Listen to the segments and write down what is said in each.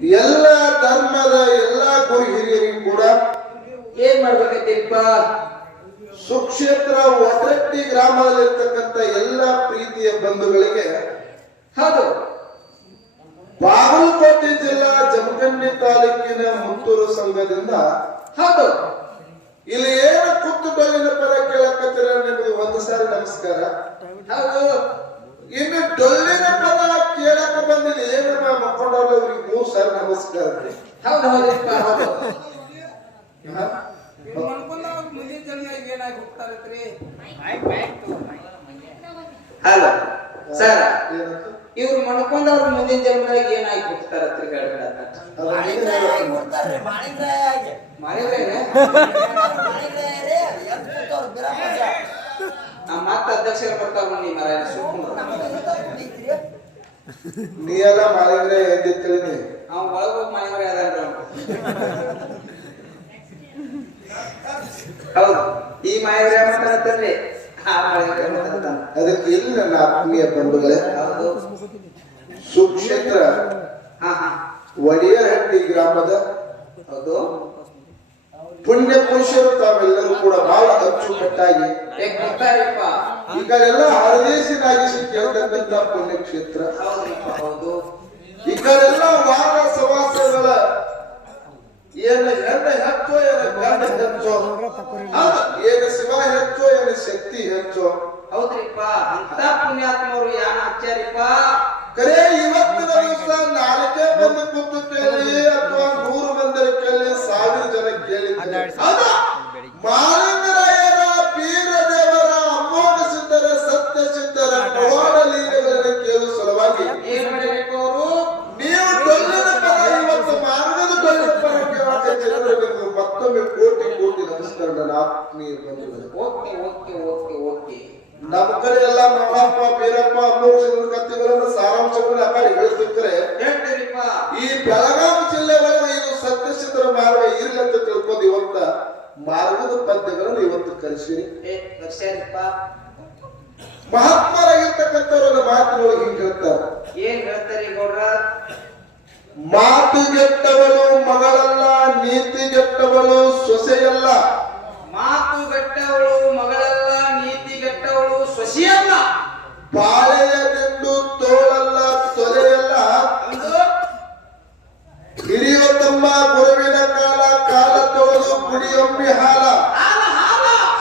ಎಲ್ಲ ಧರ್ಮದ ಎಲ್ಲ ಗುರು ಹಿರಿಯರಿಗೂ ಕೂಡ ಏನ್ ಮಾಡ್ಬೇಕೈತಿಪ್ಪ? ಸುಕ್ಷೇತ್ರ ಒಟ್ರಟ್ಟಿ ಗ್ರಾಮದಲ್ಲಿರ್ತಕ್ಕಂಥ ಎಲ್ಲ ಪ್ರೀತಿಯ ಬಂಧುಗಳಿಗೆ ಹೌದು, ಬಾಗಲಕೋಟೆ ಜಿಲ್ಲಾ ಜಮಖಂಡಿ ತಾಲೂಕಿನ ಮುತ್ತೂರು ಸಂಘದಿಂದ ಹೌದು, ಇಲ್ಲಿ ಏನು ಕುತ್ತು ಡೊಳ್ಳಿನ ಪದ ಕೇಳಕತ್ತೀರ ನಿಮಗೆ ಒಂದು ಸಾರಿ ನಮಸ್ಕಾರ. ಹೌದು. ಇನ್ನು ಡೊಳ್ಳಿನ ಪದ ಕೇಳಕ ಬಂದಿಲ್ಲ ಏನು ಮಕ್ಕೊಂಡವ್ರು ಅವ್ರಿಗೆ 3 ಸಾರಿ ನಮಸ್ಕಾರ. ಹೌದು ಹೌದಪ್ಪ, ಹೌದು. ಹಲೋ ಸರ್, ಇವ್ರು ಮಣ್ಕೊಂಡವ್ರ ಮುಂದಿನ ಜನ್ಮದಾಗ ಏನಾಗಿ ಹೋಗ್ತಾರತ್ರಿ ಮತ್ತ ಅಧ್ಯಕ್ಷರು ಬರ್ತಾವ ನೋಡಿ ಮರ ನೀ ಎಲ್ಲ ಮಾಡಿದ್ರೆ ಎದ್ದಿತ್ತೇಳಿ ಅವ್ ಒಳಗ ಹೋಗಿ ಮಾಡಿದ್ರೆ ಅದನ್ರಿ. ಹೌದು, ಈ ಮಾಯಿದ್ರೆ ಮಾತಾಡ್ತಾರ್ರಿ, ಆ ಮಾಯಿದ್ರೆ ಮಾತಾಡ್ತಾನ. ಅದಕ್ಕೆ ಇಲ್ಲಿ ನನ್ನ ಆತ್ಮೀಯ ಬಂಧುಗಳೇ, ಸುಕ್ಷೇತ್ರ ಒಡೆಯರಹಟ್ಟಿ ಗ್ರಾಮದ ಹೌದು ಪುಣ್ಯ ಪುರುಷರು ತಾವೆಲ್ಲರೂ ಕೂಡ ಬಹಳ ಅಚ್ಚುಕಟ್ಟಾಗಿ ಈ ಕಡೆ ಎಲ್ಲ ಹರದೇಶಿನಾಗಿ ಕೇಳ್ತಕ್ಕಂಥ ಪುಣ್ಯ ಕ್ಷೇತ್ರ. ಈ ಕಡೆಲ್ಲ ವಾರ ಸವಾಸಗಳ ಏನು ಹೆಣ್ಣು ಹೆಚ್ಚೋ ಏನು ಗಂಡ ಹೆಚ್ಚೋ, ಏನು ಶಿವ ಹೆಚ್ಚೋ ಏನು ಶಕ್ತಿ ಹೆಚ್ಚೋ. ಹೌದ್ರಿಪ್ಪ, ಅಂತ ಪುಣ್ಯಾತ್ಮರು ಯಾನ ಹಚ್ಚಾರಿಪ್ಪ. ಕರೆ ಇವತ್ತಿನ ದಿವಸ 4 ಬಂದು ಕೂತು ಕೇಳಿ ಅಥವಾ 100 ಬಂದರೆ ಕೇಳಿ 1000 ಜನ ಕೇಳಿ ಮಾಲಿಂಗರಾಯರ, ಬೀರ ದೇವರ, ಅಮೋಘ ಸಿದ್ಧರ, ಸತ್ಯ ಸಿದ್ಧರ ಪವಾಡ ಲೀಲೆಗಳನ್ನು ಕೇಳುವ ಸಲುವಾಗಿ ಏನ್ ಮಾಡಬೇಕು ಅವರು? ನೀವು ಡೊಳ್ಳಿನ ಪದ ಇವತ್ತು ಮಾರ್ಗದ ಡೊಳ್ಳಿನ ಪದ ಕೇಳಕ್ಕೆ ನಿಮಗೆ ಮತ್ತೊಮ್ಮೆ ಕೋಟಿ ಕೋಟಿ ನಮಸ್ಕಾರ ನನ್ನ ಆತ್ಮೀಯ ಬಂಧುಗಳೇ. Okay okay okay okay. ನಮ್ಮ ಕಡೆ ಎಲ್ಲ ಮಾವಪ್ಪ, ಬೀರಪ್ಪ, ಅಮೋಘ ಕಥೆಗಳನ್ನು ಸಾರಾಂಶಗಳನ್ನು ಆ ಕಡೆ ಹೇಳ್ತಿರ್ತಾರೆ. ಈ ಬೆಳಗಾವಿ ಜಿಲ್ಲೆ ಒಳಗೆ ಇದು ಸತ್ಯಸಿದ್ಧರ ಮಾರ್ಗ ಇರ್ಲಂತ ತಿಳ್ಕೊಂಡು ಇವತ್ತ ಮಾರ್ಗದ ಪದ್ಯಗಳನ್ನು ಇವತ್ತು ಕಲಿಸಿರಿ. ಮಹಾತ್ಮರಾಗಿರ್ತಕ್ಕಂಥವ್ರ ಮಾತಿನೊಳಗೆ ಹಿಂಗೆ ಹೇಳ್ತಾರೆ. ಏನ್ ಹೇಳ್ತಾರೆ ಗೌಡ್ರ? ಮಾತುಗೆಟ್ಟವಳು ಮಗಳಲ್ಲ, ನೀತಿಗೆಟ್ಟವಳು ಸೊಸೆಯಲ್ಲ. ಮಾತುಗೆಟ್ಟವಳು ಮಗಳಲ್ಲ, ನೀತಿಗೆಟ್ಟವಳು ಸೊಸೆಯಲ್ಲ. ಬಾಳೆಯ ದಿಂಡು ತೋಳಲ್ಲ, ತೊಲೆಯಲ್ಲ. ಹಿರಿಯ ತಮ್ಮ ಗುರುವಿನ ಕಾಲ, ಕಾಲ ತೊಳೆದು ಕುಡಿಯೊಮ್ಮೆ ಹಾಲ.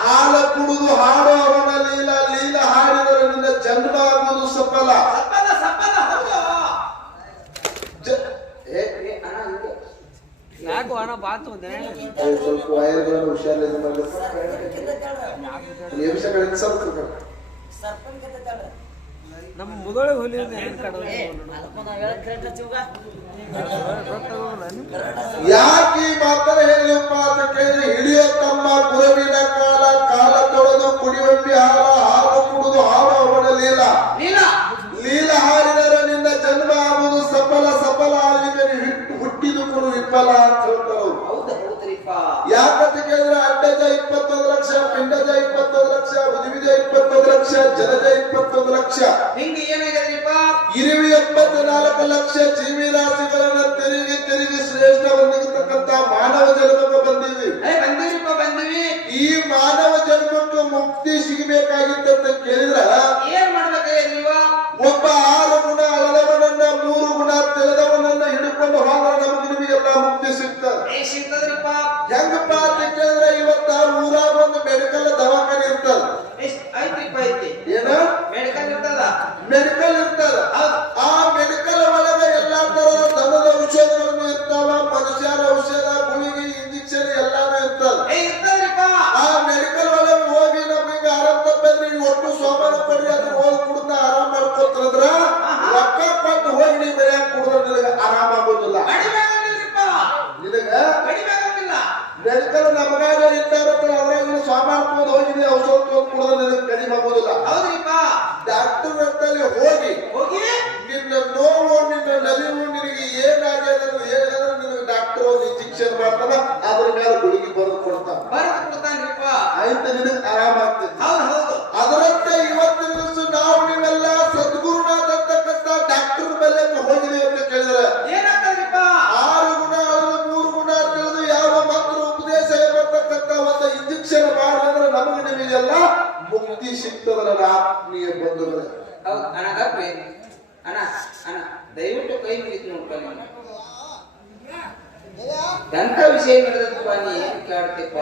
ಹಾಲ ಕುಡಿದು ಹಾಡೋ ಅವನ ಲೀಲ, ಲೀಲ ಹಾಡಿದರೆ ನಿನ್ನ ಜನ್ಮ ಆಗುವುದು ಸಫಲ. ಸ್ವಲ್ಪ ವಯರ್ಗಳನ್ನು ಹುಷಾರಿಲ್ಲ ಮಾಡಬೇಕು. ನಮ್ಮ ಮುದೋಳೆ ಹೋಲಿ ಯಾಕೆ ಮಾತನ್ನ ಹೇಳಿಯಪ್ಪ ಅಂತ ಕೇಳಿದ್ರೆ, ಹಿಡಿಯೋ ತಮ್ಮ ಗುರುವಿನ ಕಾಲ, ಕಾಲ ತೊಳೆದು ಕುಡಿಯೊಮ್ಮೆ ಹಾಲ. ಹಾಲು ಕುಡಿದು ಹಾಡು ಅವನ ಲೀಲ, ಲೀಲ ಹಾಡಿದರೆ ನಿನ್ನ ಜನ್ಮ ಆಗುವುದು ಸಫಲ. ಸಫಲ ಆಗಲಿಕ್ಕೆ ಹುಟ್ಟಿದು ಕುರು ವಿಫಲ ಅಂತ ಹೇಳ್ತಾರೆ. ಯಾಕಂತ ಕೇಳಿದ್ರೆ ಅಡ್ಡಜ 21 ಲಕ್ಷ, ಪಿಂಡಜ 21 ಲಕ್ಷ, ಉದ್ವಿಜ 21 ಲಕ್ಷ, ಜನಜ 21 ಲಕ್ಷ, ಹಿಂಗೆ ಏನಾಗ್ಯದ್ರಿಪ್ಪ? ಇರುವಿ 84 ಲಕ್ಷ ಜೀವಿ ರಾಶಿಗಳನ್ನ ತಿರುಗಿ ತಿರುಗಿ ಶ್ರೇಷ್ಠ ಹೊಂದಿರತಕ್ಕಂತ ಮಾನವ ಜನ್ಮಕ್ಕೆ ಬಂದಿವಿ. ಬಂದಿವಿ. ಈ ಮಾನವ ಜನ್ಮಕ್ಕೆ ಮುಕ್ತಿ ಸಿಗಬೇಕಾಗಿತ್ತಂತ ಕೇಳಿದ್ರ ಏನ್ ಮಾಡ್ಬೇಕಾಗಿಲ್ವ? ಒಬ್ಬ 6 ಗುಣ ಅಳದವನನ್ನ, 3 ಗುಣ ತಿಳಿದವನನ್ನ ಹಿಡ್ಕೊಂಡು ಹೋದ್ರೆ ನಮಗೆ ನಿಮಗೆಲ್ಲ ಮುಕ್ತಿ ಸಿಗ್ತದೆ. ಸಿಗ್ತದ್ರಿಪ್ಪ. ಹೆಂಗಪ್ಪ ಅಂತ ಕೇಳಿದ್ರೆ, ಇವತ್ತ ಊರಾಗ ಒಂದು ಮೆಡಿಕಲ್ ದವಾಖಾನೆ ಇರ್ತದ. ಐತಿ ಏನ ಮೆಡಿಕಲ್ ಇರ್ತದ? ಮೆಡಿಕಲ್ ಇರ್ತದ. ಆ ಮೆಡಿಕಲ್ ಒಳಗೆ ಎಲ್ಲಾ ತರದ ದನದ ಔಷಧಗಳನ್ನು ಇರ್ತಾವ. ಮನುಷ್ಯರ ಔಷಧ, ಗುಳಿಗೆ, ಇಂಜೆಕ್ಷನ್ ಎಲ್ಲಾನು ಇರ್ತದ. ಆ ಮೆಡಿಕಲ್ ಒಳಗೆ ಹೋಗಿ ನಮಗೆ ಆರಾಮ್ ತಪ್ಪಂದ್ರೆ ಒಟ್ಟು ಸೋಮಾನ ಕೊಡ್ರಿ, ಅದ್ರ ಹೋಗಿ ಕುಡಿದ ಆರಾಮ್ ಮಾಡ್ಕೊತಂದ್ರ ರೊಕ್ಕ ಕೊಟ್ಟು ಹೋಗಿ ನೀವು ಮನ್ಯಾಗ ಕುಡಿದ್ರೆ ನಿನಗೆ ಆರಾಮ ಆಗೋದಿಲ್ಲ. ನಿನಗ ಮೆಡಿಕಲ್ ನಮಗಾಗ ಇಟ್ಟಾರ ಅದ್ರಾಗ ಸ್ವಾಮಾನ ಹೋಗಿ ಔಷಧ ತಗೊಂಡು ಕುಡಿದ್ರೆ ನಿನಗೆ ಕಡಿಮೆ ಆಗೋದಿಲ್ಲ. ಡಾಕ್ಟರ್ ಹತ್ತಲ್ಲಿ ಹೋಗಿ ನಿನ್ನ ನೋವು, ನಿನ್ನ ನಲಿವು, ನಿನಗೆ ಏನಾಗ್ಯದ ಹೇಳಿದ್ರೆ ನಿನಗೆ ಡಾಕ್ಟರ್ ಒಂದು ಇಂಜೆಕ್ಷನ್ ಮಾಡ್ತಾನ, ಅದ್ರ ಮೇಲೆ ಗುಳಿಗೆ ಬರೆದು ಕೊಡ್ತಾನ. ಆಯ್ತು, ನಿನಗೆ ಆರಾಮ ಆಗ್ತದೆ. ಅದರಂತೆ ಇವತ್ತಿನ ದಿವಸ ನಾವು ನೀವೆಲ್ಲ ಸದ್ಗುರುನಾಥ ಅಂತಕ್ಕಂಥ ಡಾಕ್ಟರ್ ಮೇಲೆ ಹೋಗಿದೀವಿ ಅಂತ ಕೇಳಿದ್ರೆ ಏನಾಗ್ತದ್ರಿಪ್ಪ? ಆ ಇದಕ್ಕೆಲ್ಲ ಮುಕ್ತಿ ಸಿಗ್ತದಲ್ಲ ಆತ್ಮೀಯ ಬಂಧುಗಳೇ. ಹೌದು ಅಣ್ಣ ಗಪ್ರಿ ಅಣ್ಣ ಅಣ್ಣ ದಯವಿಟ್ಟು ಕೈ ಮುಗಿತು ನೋಡ್ಕೊಳ್ಳಿ. ಎಂತ ವಿಷಯ ನಡೆದಪ್ಪ ನೀ ಏನ್ ಕೇಳ್ತಿಪ್ಪ?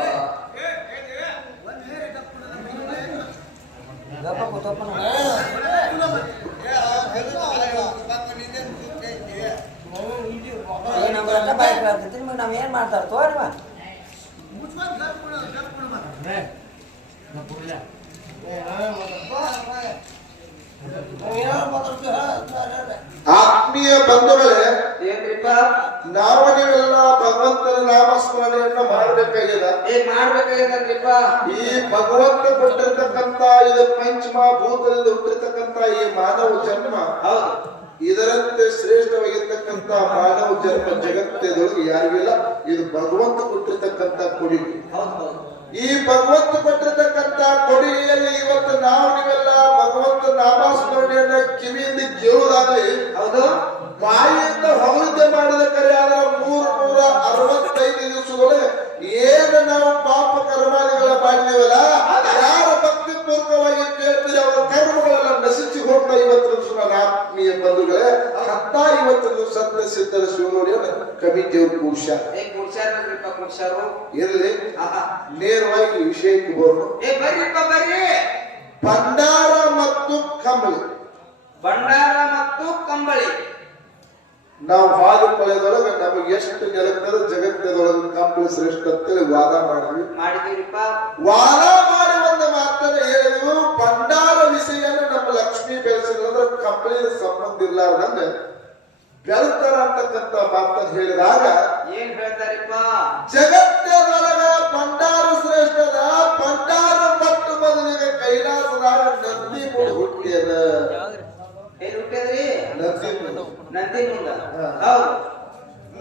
ನಾವೇನ್ ಮಾಡ್ತಾರ ತೋರಿವ ಆತ್ಮೀಯ ಬಂಧುಗಳೇ, ಏನ್ರಿಪ್ಪ? ನಾವು ನೀವೆಲ್ಲ ಭಗವಂತನ ನಾಮಸ್ಮರಣೆಯನ್ನ ಮಾಡಬೇಕಾಗಿದೆ. ಮಾಡ್ಬೇಕಾಗಿದ್ರಿಪ್ಪ. ಈ ಭಗವಂತ ಕೊಟ್ಟಿರ್ತಕ್ಕಂತ ಇದು ಪಂಚಮಭೂತದಿಂದ ಹುಟ್ಟಿರ್ತಕ್ಕಂತ ಈ ಮಾನವ ಜನ್ಮ, ಹೌದು ಇದರಂತೆ ಶ್ರೇಷ್ಠವಾಗಿರ್ತಕ್ಕಂತ ಮಾನವ ಜನ್ಮ ಜಗತ್ತದೊಳಗೆ ಯಾರಿಗಿಲ್ಲ. ಇದು ಭಗವಂತ ಕೊಟ್ಟಿರ್ತಕ್ಕಂತ ಕೊಡುಗೆ. ಈ ಭಗವಂತ ಕೊಟ್ಟಿರ್ತಕ್ಕಂತ ಕೊಡುಗೆಯಲ್ಲಿ ಇವತ್ತು ನಾವು ನೀವೆಲ್ಲ ಭಗವಂತ ನಾಮಸ್ಮರಣೆಯನ್ನ ಕಿವಿಯಿಂದ ಕೇಳುವುದಾಗಲಿ, ಹೌದು ಬಾಯಿಯಿಂದ ಹೊಗಳಿದ್ದೆ ಮಾಡಿದ ಕರೆ ಆದ್ರೆ 365 ದಿವಸದೊಳಗೆ ಏನು ನಾವು ಪಾಪ ಕರ್ಮಾದಿಗಳ ಮಾಡಿದೀವಲ್ಲ, ಯಾರ ಭಕ್ತಿ ಪೂರ್ವಕವಾಗಿ ಕೇಳ್ತೀರಿ ಅವರ ಕರ್ಮಗಳೆಲ್ಲ ನಶಿಸಿ ಹೋಗ್ತಾ ಇವತ್ತು ಆತ್ಮೀಯ ಬಂಧುಗಳೇ. ಅಂತ ಇವತ್ತು ಸತ್ಯ ಸಿದ್ಧರ ಶಿವನೋಡಿಯ ಕಮಿಟಿಯವರು ಕೂಡ್ಸ್ಯಾರ. ಇರ್ಲಿ, ನೇರವಾಗಿ ವಿಷಯಕ್ಕೆ ಬರೋಣ. ಬರ್ರಿ. ಭಂಡಾರ ಮತ್ತು ಕಂಬಳಿ. ಭಂಡಾರ ಮತ್ತು ಕಂಬಳಿ ನಾವು ಹಾಲು ಕೊಳೆದೊಳಗೆ ನಮಗೆ ಎಷ್ಟು ನೆಲಕ್ಕದ ಜಗತ್ತದೊಳಗೆ ಕಂಬಳಿ ಶ್ರೇಷ್ಠ ಅಂತೇಳಿ ವಾದ ಮಾಡಿದೀವಿಪ್ಪ. ವಾದ ಮಾಡಿ ಒಂದು ಮಾತನ್ನ ಹೇಳಿದ್ವು. ಭಂಡಾರ ವಿಷಯನ ನಮ್ಮ ಲಕ್ಷ್ಮಿ ಬೆಳೆಸಿದ್ರೆ ಕಂಬಳಿ ಸಂಬಂಧ ಇರ್ಲಾರ್ದಂಗ ಬೆಳತಾರ ಅಂತಕ್ಕಂತ ಮಾತನ್ನು ಹೇಳಿದಾಗ ಏನ್ ಹೇಳ್ತಾರಿಪ್ಪ? ಜಗತ್ತದೊಳಗ ಭಂಡಾರ ಶ್ರೇಷ್ಠದ. ಭಂಡಾರ ಪಟ್ಟು ಮೊದಲಿಗೆ ಕೈಲಾಸದಾಗ ನಂದಿ ಮುಂದೆ ಹುಟ್ಟಿಯದ. ಏನ್ ಹುಟ್ಟಿದ್ರಿ? ನಂದಿ ಮುಂದ. ಹೌದು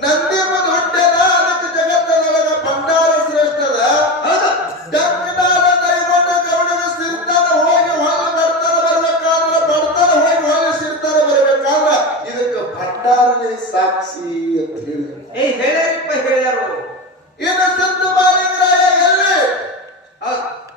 ನಂದಿ ಮುಂದೆ ಹುಟ್ಟ್ಯದ. ಅದಕ್ಕೆ ಜಗತ್ತದೊಳಗ ಭಂಡಾರ ಶ್ರೇಷ್ಠದ. ಡಂಕನಾದ ದೈವನ ಗೌಡನ ಸಿರ್ತಾನ ಹೋಗಿ ಹೊಲ ಬರ್ತಾನ ಬರ್ಬೇಕಾದ್ರೆ, ಬಡ್ತಾನ ಹೋಗಿ ಹೊಲ ಸಿರ್ತಾನ ಬರ್ಬೇಕಾದ್ರೆ ಇದಕ್ಕೆ ಭಂಡಾರನೇ ಸಾಕ್ಷಿ ಅಂತ ಹೇಳಿ ಹೇಳ್ಯಾರು. ಇನ್ನು ಸಿದ್ಧ ಮಾಲಿಂಗರಾಯ ಎಲ್ಲಿ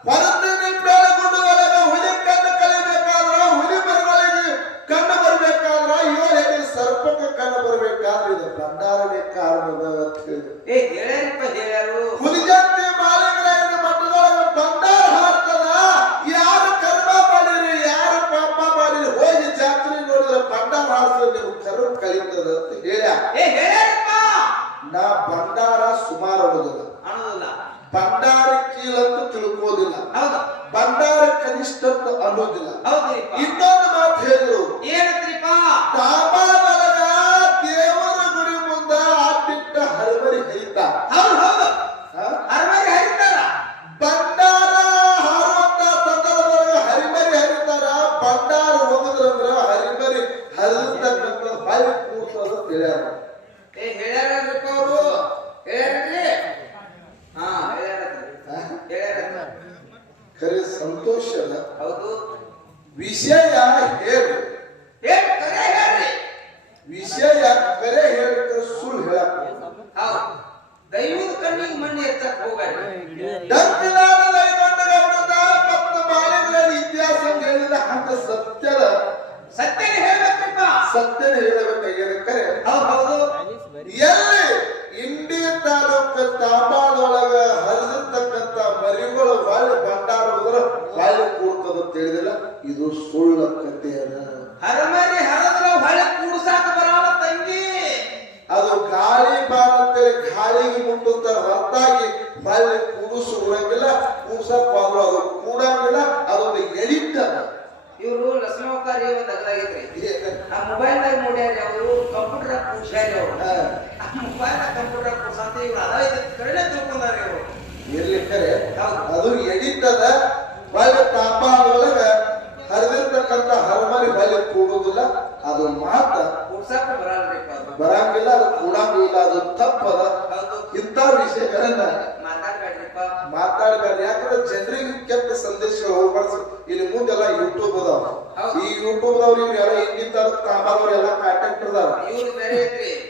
ಹೊರತೀನಿ ಬೆಳಗುಂಡು ಒಳಗ ಹುಲಿ ಕಣ್ಣು ಕಲಿಬೇಕಾದ್ರ, ಹುಲಿ ಮರಗಳಿಗೆ ಕಣ್ಣು ಬರ್ಬೇಕಾದ್ರ, ಏಳು ಸರ್ಪಕ್ಕೆ ಕಣ್ಣು ಬರ್ಬೇಕಾದ್ರೆ ಇದು ಭಂಡಾರನೇ ಕಾರಣದ ಅಂತ ಹೇಳ್ಯಾರು. ಹುಲಿಜಂತಿ ಮಾಲಿಂಗರಾಯನ ಮಠದೊಳಗ ಭಂಡಾರ ಹಾಕ್ತದ. ಯಾರು ಕರ್ಮ ಮಾಡಿರಿ, ಯಾರು ಪಾಪ ಮಾಡಿರಿ, ಹೋಗಿ ಜಾತ್ರೆ ನೋಡಿದ್ರೆ ಭಂಡಾರ ಹಾರಿಸಿದ್ರೆ ನೀವು ಕರ್ಮ ಕಲಿತದ ಅಂತ ಹೇಳ್ಯಾರಪ್ಪ. ನಾ ಭಂಡಾರ ಸುಮಾರು ಅನ್ನೋದಿಲ್ಲ, ಭಂಡಾರ ಕೀಳಂತ ತಿಳ್ಕೋದಿಲ್ಲ, ಭಂಡಾರ ಕನಿಷ್ಠ ಅಂತ ಅನ್ನೋದಿಲ್ಲ. ಇನ್ನೊಂದು ಮಾತು ಹೇಳಿದ್ರು. ಏನಂತ್ರಿಪ್ಪ? ತಾಮಾನೊಳಗ ದೇವರ ಗುಡಿ ಮುಂದ ಆಟಿಟ್ಟ ಹರಬರಿ ಹರಿತಾ. ಹರಬರಿ ಹರಿತಾರ. ಭಂಡಾರ ಹಾರುವಂತ ಸಂದರ್ಭದೊಳಗ ಹರಿಮರಿ ಹರಿತಾರ. ಭಂಡಾರ ಹೋಗುದ್ರಂದ್ರ ಹರಿಮರಿ ಹರಿದಕ್ಕಂತ ಬಾಯಿ ಕೂಡ್ಸೋದು ಹೇಳ್ಯಾರ. ಹೇಳ್ಯಾರಪ್ಪ ಅವರು. ಹೇಳ್ಯಾರ್ರಿ? ಖರೆ ಸಂತೋಷ ಅಲ್ಲ. ಹೌದು. ವಿಷಯ ಹೇಳಿ, ವಿಷಯ ಕರೆ ಹೇಳಿದ್ರೆ ಸುಳ್ಳು ಹೇಳಕ್ ದೈವದ ಕಣ್ಣಿಗೆ ಮಣ್ಣು ಎತ್ತಕ್ ಹೋಗ್ಬೇಡ್ರಿ. ಡಂಕಿನಾದ ದೈವದ ಗೌಡದ ಮತ್ತು ಮಾಲಿಗಳ ಇತಿಹಾಸ ಹೇಳಿದ ಅಂತ ಸತ್ಯದ ಸತ್ಯನೇ ಹೇಳ್ಬೇಕಪ್ಪ. ಸತ್ಯನ ಹೇಳಬೇಕಾಗಿದೆ. ಕರೆ ಹೌದು. ಎಲ್ಲಿ ಇಂಡಿ ತಾಲೂಕು ತಾಂಬಾದೊಳಗ ಹರಿದಿರ್ತಕ್ಕಂತ ಮರಿಗಳು ಬಾಳಿ ಭಂಡಾರ ಹೋದ್ರೆ ಬಾಳಿ ಕೂಡ್ತದ ತಿಳಿದಿಲ್ಲ. ಇದು ಸುಳ್ಳ ಕಥೆಯನ್ನ. ಹರಮರಿ ಹರದ್ರ ಹೊಳೆ ಕೂಡ್ಸಾಕ ಬರಲ್ಲ ತಂಗಿ. ಅದು ಗಾಳಿ ಬಾರಂತೇಳಿ ಗಾಳಿಗೆ ಮುಟ್ಟುತ್ತಾರೆ ಹೊರತಾಗಿ ಬಾಳಿ ಕೂಡಿಸುವಂಗಿಲ್ಲ. ಕೂಡ್ಸಕ್ ಬಂದ್ರು ಅದು ಕೂಡಂಗಿಲ್ಲ. ಅದೊಂದು ಎಡಿಟ್. ಇವರು ಲಕ್ಷ್ಮಣಕಾರಿ ತಗದಾಗಿದ್ರಿ. ಆ ಮೊಬೈಲ್ನಾಗ ನೋಡ್ಯಾರಿ ಅವರು. ಕಂಪ್ಯೂಟರ್ ಕೂಡ್ಸ್ಯಾರಿ ಅವರು. ಮೊಬೈಲ್ ಕಂಪ್ಯೂಟರ್ ಕೂಡ್ಸಂತ ಇವ್ರು ಅದ ಕರೆನೆ ತಿಳ್ಕೊಂಡಾರಿ ಅವರು. ಎಲ್ಲಿ ಕರೆ ಅದು ಎಡಿಟ್ ಅದ. ಬಾಳಿ ತಾಂಬಾದೊಳಗ ಹರಿದಿರ್ತಕ್ಕಂಥ ಹರಮರಿ ಬಾಳಿ ಕೂಡುದಿಲ್ಲ. ಅದು ಮಾತ ಕೂಡ್ಸಾಕ ಬರಂಗಿಲ್ಲ. ಅದು ಕೂಡಂಗಿಲ್ಲ. ಅದು ತಪ್ಪದ. ಇಂಥ ವಿಷಯಗಳನ್ನ ಮಾತಾಡ್ಬೇಡ್ರಿಪ್ಪ. ಮಾತಾಡಬೇಡ್ರಿ. ಯಾಕಂದ್ರೆ ಜನರಿಗೆ ಕೆಟ್ಟ ಸಂದೇಶಗಳು ಹೋಗ್ಬಾರ್ದು. ಇಲ್ಲಿ ಮುಂದೆಲ್ಲ ಯೂಟ್ಯೂಬ್ ಅದಾವ. ಈ ಯೂಟ್ಯೂಬ್ ದವ್ರು ಇವ್ರೆಲ್ಲ ಹಿಂದಿನ ತರಕ್ ತಾಂಬಾದವ್ರೆಲ್ಲ ಕಾಂಟ್ಯಾಕ್ಟ್ ಅದಾವ.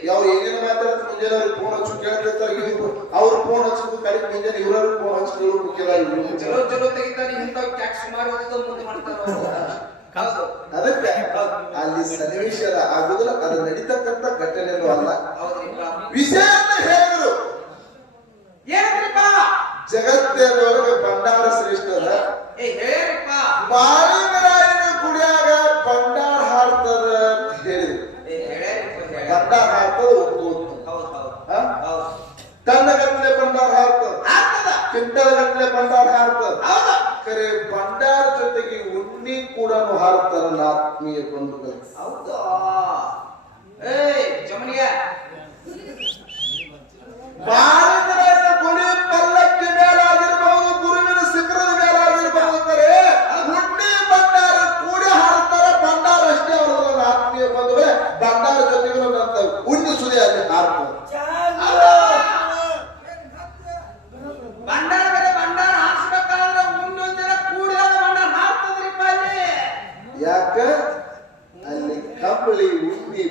ಯಾವ ಏನೇನು ಮಾತಾಡ್ತಾರೆ ಮುಂಜಾನೆ ಅವ್ರಿಗೆ ಫೋನ್ ಹಚ್ಚು ಕೇಳ್ತಿರ್ತಾರೆ. ಇವ್ರು ಅವ್ರ ಫೋನ್ ಹಚ್ಚೋದು ಕಡಿಮೆ ಮುಂಜಾನೆ ಇವ್ರವ್ರಿಗೆ ಫೋನ್ ಹಚ್ಚಿ ಮುಖ್ಯಲ್ಲ. ಚಲೋ ಚಲೋ ತೆಗಿತಾರೆ ಇಂಥವ್ ಕ್ಯಾಕ್ ಸುಮಾರು ಮುಂದೆ ಮಾಡ್ತಾರೆ. ಅದಕ್ಕೆ ಅಲ್ಲಿ ಸನ್ನಿವೇಶ ಆಗುದಿಲ್ಲ. ಅದು ನಡೀತಕ್ಕಂತ ಘಟನೆನೂ ಅಲ್ಲ. ವಿಷಯ ಅಂತ ಹೇಳಿದ್ರು ಜಗತ್ತಿನೊಳಗೆ ಭಂಡಾರ ಶ್ರೇಷ್ಠದ. ಮಾಳಿಂಗರಾಯನ ಗುಡಿಯಾಗ ಭಂಡಾರ ಹಾಡ್ತದ ಅಂತ ಹೇಳಿದ್ರು. ಭಂಡಾರ ಹಾಡ್ತದ ಟನ್ನಗಟ್ಟಲೆ ಭಂಡಾರ ಹಾಡ್ತದ, ಕ್ವಿಂಟಲ್ ಗಟ್ಟಲೆ ಭಂಡಾರ ಹಾಡ್ತದ. ಕರೆ ಭಂಡಾರ ಜೊತೆಗೆ ಉಣ್ಣಿ ಕೂಡ ಹಾಡ್ತಾರ ಆತ್ಮೀಯ ಬಂಧುಗಳು. ಹೌದಾ ಜಮನಿಯ ಮಾಳಿಂಗರಾಯನ ಗುಡಿ ಪಲ್ಲಕ್ಕಿ ಮೇಲಾಗಿರ್ಬಹುದು, ಗುರುವಿನ ಶಿಖರದ ಮೇಲಾಗಿರ್ಬಹುದು. ಕರೆ ಉಣ್ಣಿ ಭಂಡಾರ ಕೂಡಿ ಹಾಡ್ತಾರ. ಭಂಡಾರ ಅಷ್ಟೇ ಅವರ ಆತ್ಮೀಯ ಬಂಧುಗಳೇ. ಭಂಡಾರ ಜೊತೆಗೆ ಉಣ್ಣಿ ಸುದಿ ಅಲ್ಲಿ ಹಾಡ್ತಾರೆ. ಭಂಡಾರ ಮೇಲೆ ಭಂಡಾರ ಹಾಕ್ಸ್ಬೇಕಾದ್ರೆ ಮುಂದೊಂದಿನ ಕೂಡಿದಾಗ ಭಂಡಾರ ಹಾಕ್ತದ್ರಿಪ್ಪ ಅಲ್ಲಿ. ಯಾಕ ಅಲ್ಲಿ ಕಂಬಳಿ ಉಣ್ಣಿ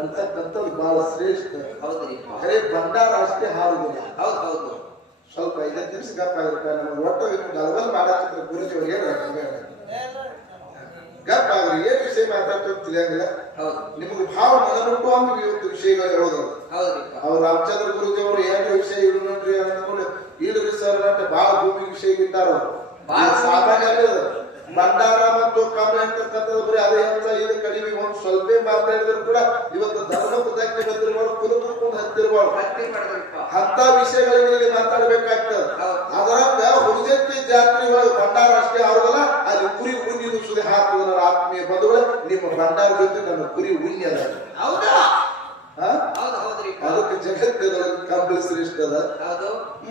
ಅಂತಕ್ಕಂಥದ್ದು ಬಹಳ ಶ್ರೇಷ್ಠ. ಹೌದ್ರಿಪ್ಪ. ಖರೆ ಭಂಡಾರ ಅಷ್ಟೇ ಹಾರುದಿಲ್ಲ. ಹೌದು ಹೌದು. ಸ್ವಲ್ಪ 5 ನಿಮಿಷ ಗಪ್ಪ ಆಗಿರ್ತಾರೆ. ನಮಗೆ ಒಟ್ಟು ಗಲ್ವಲ್ ಮಾಡಾಕಿದ್ರೆ ಗುರುಜಿಯವ್ರಿಗೆ ಗಪ್ಪ ಆಗ್ರಿ. ಏನ್ ವಿಷಯ ಮಾತಾಡ್ತಾರೆ ತಿಳಿಯಂಗಿಲ್ಲ. ನಿಮ್ಗೆ ಭಾವ ಮನಮುಟ್ಟು ಹಂಗ ಇವತ್ತು ವಿಷಯಗಳು ಹೇಳೋದು. ಅವ್ರು ರಾಮಚಂದ್ರ ಗುರುಜಿ ಅವರು ಏನ್ರ ವಿಷಯ ಇಡು ನೋಡ್ರಿ ಅಂದ್ಕೊಂಡು ಇಡ್ರಿ ಸರ್ ಅಂತ ಬಹಳ ಭೂಮಿ ವಿಷಯ ಇಟ್ಟಾರ. ಸಾಮಾನ್ಯ ಭಂಡಾರ ಮತ್ತು ಕಾಮೆ ಅಂತಕ್ಕಂಥದ್ದು ಬರೀ ಅದೇ ಅಂತ ಇದು ಕಡಿಮೆ ಒಂದು ಸ್ವಲ್ಪ ಮಾತಾಡಿದ್ರು ಕೂಡ ಇವತ್ತು ಧರ್ಮಕ್ಕೆ ಧಕ್ಕೆ ಬಂದಿರ್ಬಾರ್ದು, ಕುಲುಕೊಂಡು ಹತ್ತಿರ್ಬಾರ್ದು. ಅಂತ ವಿಷಯಗಳನ್ನ ಇಲ್ಲಿ ಮಾತಾಡ್ಬೇಕಾಗ್ತದೆ. ಅದರಂಗ ಹುಡುಜಂತಿ ಜಾತ್ರೆ ಒಳಗೆ ಭಂಡಾರ ಅಷ್ಟೇ ಆಗುದಲ್ಲ, ಅಲ್ಲಿ ಕುರಿ ಉಣ್ಣಿನ ಸುದಿ ಹಾಕುವ ನನ್ನ ಆತ್ಮೀಯ ಬಂಧುಗಳು. ನಿಮ್ಮ ಭಂಡಾರ ಜೊತೆ ನನ್ನ ಕುರಿ ಉಣ್ಣಿ ಅದ. ಅದಕ್ಕೆ ಜಗತ್ತಿನೊಳಗೆ ಕಂಬಳಿ ಶ್ರೇಷ್ಠ ಅದ.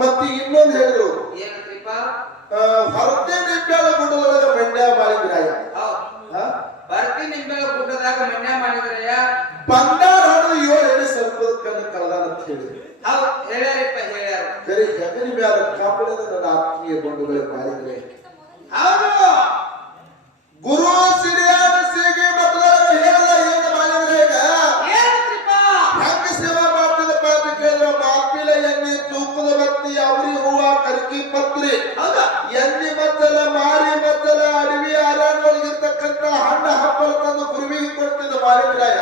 ಮತ್ತೆ ಇನ್ನೊಂದು ಹೇಳಿದ್ರು, ಹೊರತೆ ನಿಂಬೆಳ ಗುಡ್ಡದೊಳಗೆ ಮಂಡ್ಯ ಮಾಡಿದ್ರಾಯ. ಬರ್ತಿ ನಿಂಬೆಳ ಗುಡ್ಡದಾಗ ಮಂಡ್ಯ ಮಾಡಿದ್ರಯ್ಯ. ಭಂಡಾರ ಹಣ್ಣು 7 ಎಣ್ಣೆ ಸರ್ಪದ ಕಣ್ಣು ಕಳೆದಾನ ಅಂತ ಹೇಳಿದ್ರು. ಹೇಳ್ಯಾರಿಪ್ಪ ಹೇಳ್ಯಾರ. ಕರೆ ಗಗನಿ ಮ್ಯಾಲ ಕಾಪಾಡದ ನನ್ನ ಆತ್ಮೀಯ ಬಂಧುಗಳೇ ಮಾಡಿದ್ರೆ ಗುರು ಸಿರಿಯಾದ ಸೇಗೆ ಮಕ್ಕಳಾಗ ಹೇಳಿದ ಏನು ಮಾಡಿದ್ರೆ ಹೆಂಗ ಸೇವಾ ಮಾಡ್ತಿದಪ್ಪ ಅಂತ ಕೇಳಿದ್ರೆ ಮಾಪಿಲ ಎಣ್ಣೆ ತೂಕದ ಬತ್ತಿ ಅವರಿ ಹೂವ ಕರಿಕಿ ಪತ್ರಿ ಎಣ್ಣೆ ಮದ್ದಲ ಮಾರಿ ಮದ್ದಲ ಅಡವಿ ಅರಣ್ಯೊಳಗಿರ್ತಕ್ಕಂಥ ಹಣ್ಣ ಹಪ್ಪಲ ತಂದು ಗುರುವಿಗೆ ಕೊಡ್ತಿದ್ದ ಮಾಲಿಕರಾಯ.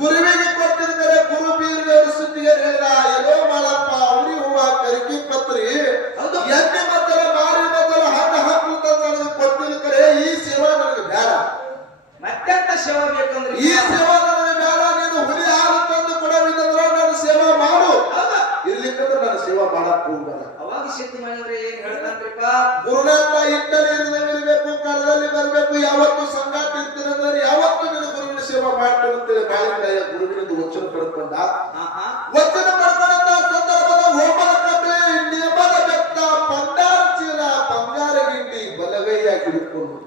ಗುರುವಿಗೆ ಕೊಟ್ಟಿದ ಕರೆ ಗುರು ಬೀರ ಸುದ್ದಿಗೆ ಹೇಳಿದ ಏನೋ ಮಾಡಪ್ಪ ಅವರಿ ಹೂವ ಕರಿಕಿ ಪತ್ರಿ ಎಣ್ಣೆ ಮದ್ದಲ ಮಾರಿ ಮದ್ದಲ ಹಣ್ಣ ಹಪ್ಪಲ ತಂದು ನನಗೆ ಕೊಟ್ಟಿದ ಕರೆ ಈ ಸೇವಾ ನನಗೆ ಬೇಡ. ಮತ್ತೆಂತ ಸೇವಾ ಬೇಕಂದ್ರೆ ಈ ಸೇವಾ ನನಗೆ ಬೇಡ. ನೀನು ಹುಲಿ ಹಾಲು ತಂದು ಕೊಡೋದಿದ್ರೆ ನಾನು ಸೇವಾ ಮಾಡು, ಇರ್ಲಿಕ್ಕಂದ್ರೆ ನಾನು ಸೇವಾ ಮಾಡಕ್ ಹೋಗ್ಬೇಡ. ಅವಾಗ ಸಿದ್ಧಿ ಮಾಡಿದ್ರೆ ಏನ್ ಹೇಳ್ತಾನ್ರಿಪ್ಪ? ಗುರುನಾಥ ಇಟ್ಟಲ್ಲಿ ಇರಬೇಕು, ಕರದಲ್ಲಿ ಬರಬೇಕು, ಯಾವತ್ತು ಸಂಗಾಟ ಇರ್ತೀರಂದ್ರೆ ಯಾವತ್ತು ನಿನ್ನ ಗುರುವಿನ ಸೇವಾ ಮಾಡ್ತೇನೆ ಅಂತೇಳಿ ಬಾಯಿಯ ಗುರುವಿನದು ವಚನ ಪಡ್ಕೊಂಡ. ವಚನ ಪಡ್ಕೊಂಡ ಸಂದರ್ಭದ ಹೋಮದ ಕಬ್ಬೆ ನಿಯಮದ ಬೆತ್ತ ಬಂಗಾರ ಚೀಲ ಬಂಗಾರ ಗಿಂಡಿ ಬಲಗೈಯಾಗಿ ಹಿಡ್ಕೊಂಡು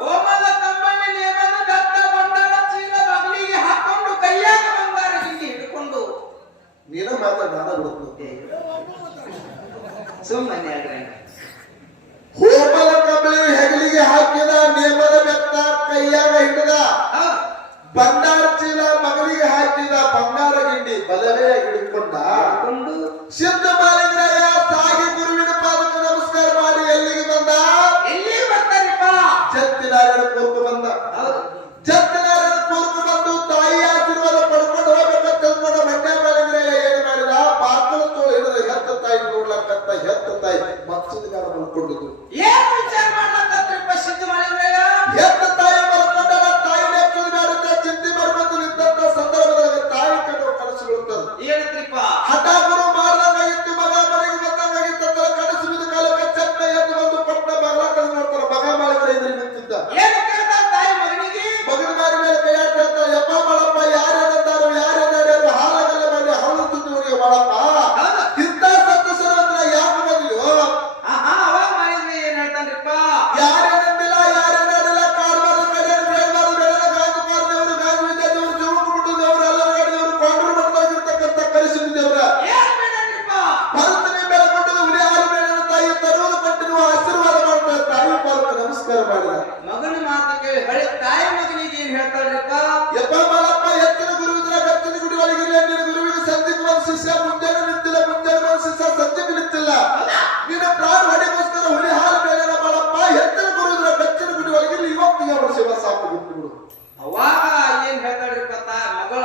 ಹೋಮದ ಕಂಬಳಿ ನಿಯಮದ ಬೆತ್ತ ಬಂಗಾರ ಚೀಲ ಬಗಲಿಗೆ ಹಾಕೊಂಡು ಕೈಯಾಗ ಬಂಗಾರ ಗಿಂಡಿ ಹಿಡ್ಕೊಂಡು ನೀನ ಮಾತಾಡ ನಾನ ಬಿಡುತ್ತೆ. ಸುಮ್ಮನೆ ಹೋಮದ ಕಬ್ಬಳಿ ಹೆಗಲಿಗೆ ಹಾಕಿದ, ನೇಮದ ಬೆತ್ತ ಕೈಯಾಗ ಹಿಡಿದ, ಬಂಗಾರ ಚೀಲ ಮಗಲಿಗೆ ಹಾಕಿದ, ಬಂಗಾರ ಗಿಂಡಿ ಬಲಗೈಯಾಗಿ ಹಿಡ್ಕೊಂಡ. ಸಿದ್ಧ ಮಾಲಿಂಗರಾಯ ಸಾಗಿ ಗುರುವಿನ ಪಾದಕ್ಕೆ ನಮಸ್ಕಾರ ಮಾಡಿ ಎಲ್ಲಿಗೆ ಬಂದ? ಎಲ್ಲಿಗೆ ಬರ್ತಾರಿಪ್ಪ? ಜತ್ತಿನಾರಾಯಣ ಪೂರ್ಕು ಬಂದ. ಜತ್ತಿನಾರಾಯಣ ಪೂರ್ಕು ಬಂದು ತಾಯಿ ಆಶೀರ್ವಾದ ಪಡ್ಕೊಂಡು ಹೋಗ್ಬೇಕಂತ ತಿಳ್ಕೊಂಡ ಮಂಡ್ಯ ಮಾಲಿಂಗರಾಯ ಏನ್ ಮಾಡಿದ? ಪಾತ್ರದ ತೋಳು ಹಿಡಿದ ಹೆತ್ತ ತಾಯಿ ನೋಡ್ಲಕ್ಕಂತ ಹೆತ್ತ ತಾಯಿ ಮತ್ಸದ ಕಾಲ ಮಲ್ಕೊಂಡಿದ್ರು. ಏನ್ ವಿಚಾರ ಮಾಡ್ಲಕ್ಕಂತ್ರಿಪ್ಪ ಸಿದ್ಧ ಮಾಲಿಂಗರಾಯ? ಹೆತ್ತ ತಾಯಿ ಮಲ್ಕೊಂಡ ತಾಯಿ ನೆಚ್ಚದ ಚಿಂತೆ ಮಾಡಿ ಹೇಳ್ತಾಳ್ರಿಪ್ಪ ಯಪ್ಪ ಬಾಳಪ್ಪ ಎತ್ತಿನ ಗುರು ಇದ್ರ ಗತ್ತಿನ ಗುಡಿ ಒಳಗಿಲ್ಲ ನಿನ್ನ ಗುರುವಿನ ಸಂಧಿಗೆ ಒಂದು ಶಿಷ್ಯ ಮುಂಜಾನೆ ನಿಂತಿಲ್ಲ ಮುಂಜಾನೆ ಒಂದು ಶಿಷ್ಯ ಸಂಜೆಗೆ ನಿಂತಿಲ್ಲ ನಿನ್ನ ಪ್ರಾಣ ಹೊಡೆಗೋಸ್ಕರ ಹುಲಿ ಹಾಲು ಬೇಡ ಬಾಳಪ್ಪ ಎತ್ತಿನ ಗುರು ಇದ್ರ ಗತ್ತಿನ ಗುಡಿ ಒಳಗಿಲ್ಲ ಇವತ್ತಿಗೆ ಅವರ ಶಿವ ಸಾಕು ಬಿಟ್ಟು ಬಿಡು ಅವಾಗ ಏನ್ ಹೇಳ್ತಾಳ್ರಿಪ್ಪ ಮಗಳ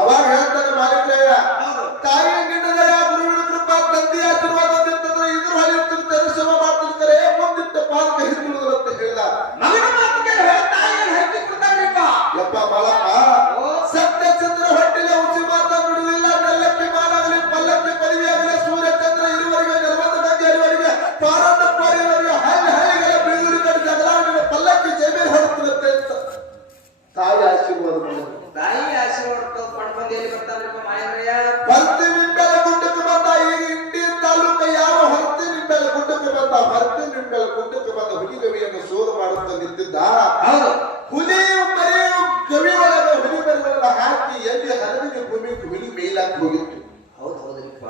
ಅವಾಗ ಹೇಳ್ತಾನೆ ಮಾಲಿಕ್ರಯ್ಯ ಹೌದು ತಾಯಿ ನಿನ್ನದಯ ಗುರುವಿನ ಕೃಪಾ ತಂದೆಯ ಆಶೀರ್ವಾದದಿಂತಂದ್ರೆ ಇದ್ರ ಹೊಳೆಯುತ್ತಿರ್ತಾರೆ ಶ್ರಮ ಮಾಡ್ತಿರ್ತಾರೆ ಮುಂದಿಟ್ಟ ಪಾಲಕ ಹಿಡಿದುಕೊಳ್ಳುವುದು ಅಂತ ಹೇಳಿದ ಮಗನ ಮಾತಿಗೆ ತಾಯಿ ಹೇಳ್ತಿ ಕೊಡ್ತಾಳ್ರಿಪ್ಪ ಯಪ್ಪ ಬಾಳಪ್ಪ ಸತ್ಯ ಚಂದ್ರ ಹೊಟ್ಟಿಲೆ ಉಸಿ ಮಾತಾ ಬಿಡುವುದಿಲ್ಲ ನೆಲ್ಲಕ್ಕೆ ಮಾನಾಗಲಿ ಪಲ್ಲಕ್ಕೆ ಪರಿವೆಯಾಗಲಿ ಸೂರ್ಯ ಚಂದ್ರ ಇರುವರೆಗೆ ನೆಲವಂತ ಗಂಗೆ ಇರುವರೆಗೆ ಪಾರಂತ ಪಾರಿಯವರೆಗೆ ಹಳ್ಳಿಗಳ ಬೀಳೂರು ಕಡೆ ಜಗಲಾಡಿನ ಪಲ್ಲಕ್ಕೆ ಜಮೀನು ಹೊಡುತ್ತಿರುತ್ತೆ ಅಂತ ತಾಯಿ ಆಶೀರ್ವಾದ ಮಾಡಿದ್ರು ತಾಯಿ ಆಶೀರ್ವಾದ ಪಡ್ಕೊಂಡು ಎಲ್ಲಿ ಬರ್ತಾಳ್ರಿಪ್ಪ ಮಾಯಂದ್ರಯ್ಯ ಹೊರತಿ ನಿಂಬೆಲ ಗುಡ್ಡಕ್ಕೆ ಬಂದ ಈಗ ಇಂಡಿ ತಾಲೂಕ ಯಾವ ಹೊರತಿ ನಿಂಬೆಲ ಗುಡ್ಡಕ್ಕೆ ಬಂದ ಹೊರತಿ ನಿಂಬೆಲ ಗುಡ್ಡಕ್ಕೆ ಬಂದ ಹುಲಿ ಗವಿಯನ್ನು ಶೋಧ ಮಾಡುತ್ತಾ ನಿಂತಿದ್ದ ಹುಲಿ ಮರಿ ಗವಿ ಒಳಗ ಹುಲಿ ಮರಿಗಳನ್ನ ಹಾಕಿ ಎಲ್ಲಿ ಹಲವಿನ ಭೂಮಿ ಹುಲಿ ಮೇಲಾಕ್ ಹೋಗಿತ್ತು ಹೌದು ಹೌದ್ರಿಪ್ಪ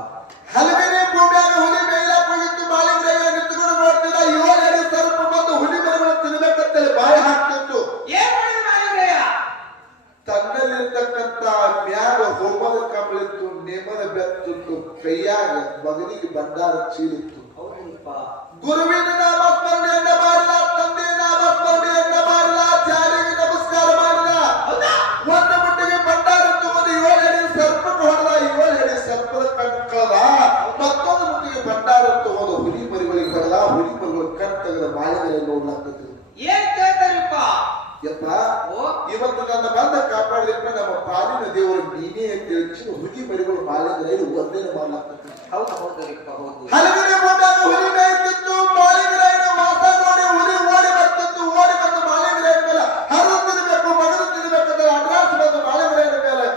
ಹಲವಿನ ಭೂಮಿಯಾಗ ಹುಲಿ ಮೇಲಾಕ್ ಹೋಗಿತ್ತು ಮಾಲಿಂಗ್ರಯ್ಯ ನಿಂತುಕೊಂಡು ನೋಡ್ತಿದ್ದ 7 ಅಡಿ ಸರ್ಪ ಬಂದು ಹುಲಿ ಮರಿಗಳು ತಿನ್ನಬೇಕಂತೇಳಿ ಬಾಯಿ ಹಾಕ್ತಿತ್ತು ಏನ್ ಮಾಡಿದ ಮಾಯಂದ್ರಯ್ಯ ತನ್ನಲ್ಲಿರ್ತಕ್ಕಂತ ಮ್ಯಾಗ ಹೋಮದ ಕಂಬಳಿತ್ತು ನೇಮದ ಬೆತ್ತಿತ್ತು ಕೈಯಾಗ ಮಗನಿಗೆ ಭಂಡಾರ ಚೀಲಿತ್ತು ಹೌದ್ರಿಪ್ಪ ಗುರುವಿನ ನಾಮಸ್ಮರಣೆಯನ್ನ ಮಾಡಿದ ತಂದೆ ನಾಮಸ್ಮರಣೆಯನ್ನ ಮಾಡಿದ ಜಾರಿಗೆ ನಮಸ್ಕಾರ ಮಾಡಿದ ಒಂದು ಮುಟ್ಟಿಗೆ ಭಂಡಾರ ತಗೊಂಡು 7 ಅಡಿ ಸರ್ಪಕ್ಕೆ ಹೊಡೆದ 7 ಅಡಿ ಸರ್ಪದ ಕಣ್ ಕಳೆದ ಮತ್ತೊಂದು ಮುಟ್ಟಿಗೆ ಭಂಡಾರ ತಗೊಂಡು ಹುಲಿ ಮರಿಗಳಿಗೆ ಹೊಡೆದ ಹುಲಿ ಮರಿಗಳು ಕಣ್ ತೆಗೆದ ಬಾಳೆಗಳಲ್ಲಿ ನೋಡ್ಲಾಗ್ತದೆ ಏನ್ ಕೇಳ್ತಾರಿಪ್ಪ ಯಪ್ಪ ಇವತ್ತು ನನ್ನ ಬಂದ ಕಾಪಾಡಿದ್ರೆ ನಮ್ಮ ಪಾಲಿನ ದೇವರು ನೀನೇ ಅಂತ ಹೇಳಿ ಹುಲಿ ಮರಿಗಳು ಬಾಳೆಗಳಲ್ಲಿ ಒಂದೇನು ಮಾಡ್ಲಾಗ್ತದೆ ಹೌದು ಹೌದ್ರಿಪ್ಪ ಹೌದು ಹಲವಿನ ಬಂದಾಗ ಹುಲಿ ಮೇಯ್ತಿತ್ತು ಮಾಳಿಂಗರಾಯನ ಮಾತಾ ನೋಡಿ ಹುಲಿ ಓಡಿ ಬರ್ತಿತ್ತು ಓಡಿ ಬಂದು ಮಾಳಿಂಗರಾಯನ ಮೇಲೆ ಹರಿದು ತಿನ್ನಬೇಕು ಮಗದು ತಿನ್ನಬೇಕಂದ್ರೆ ಅಡ್ರಾಸ್ ಬಂದು ಮಾಳಿಂಗರಾಯನ ಮೇಲೆ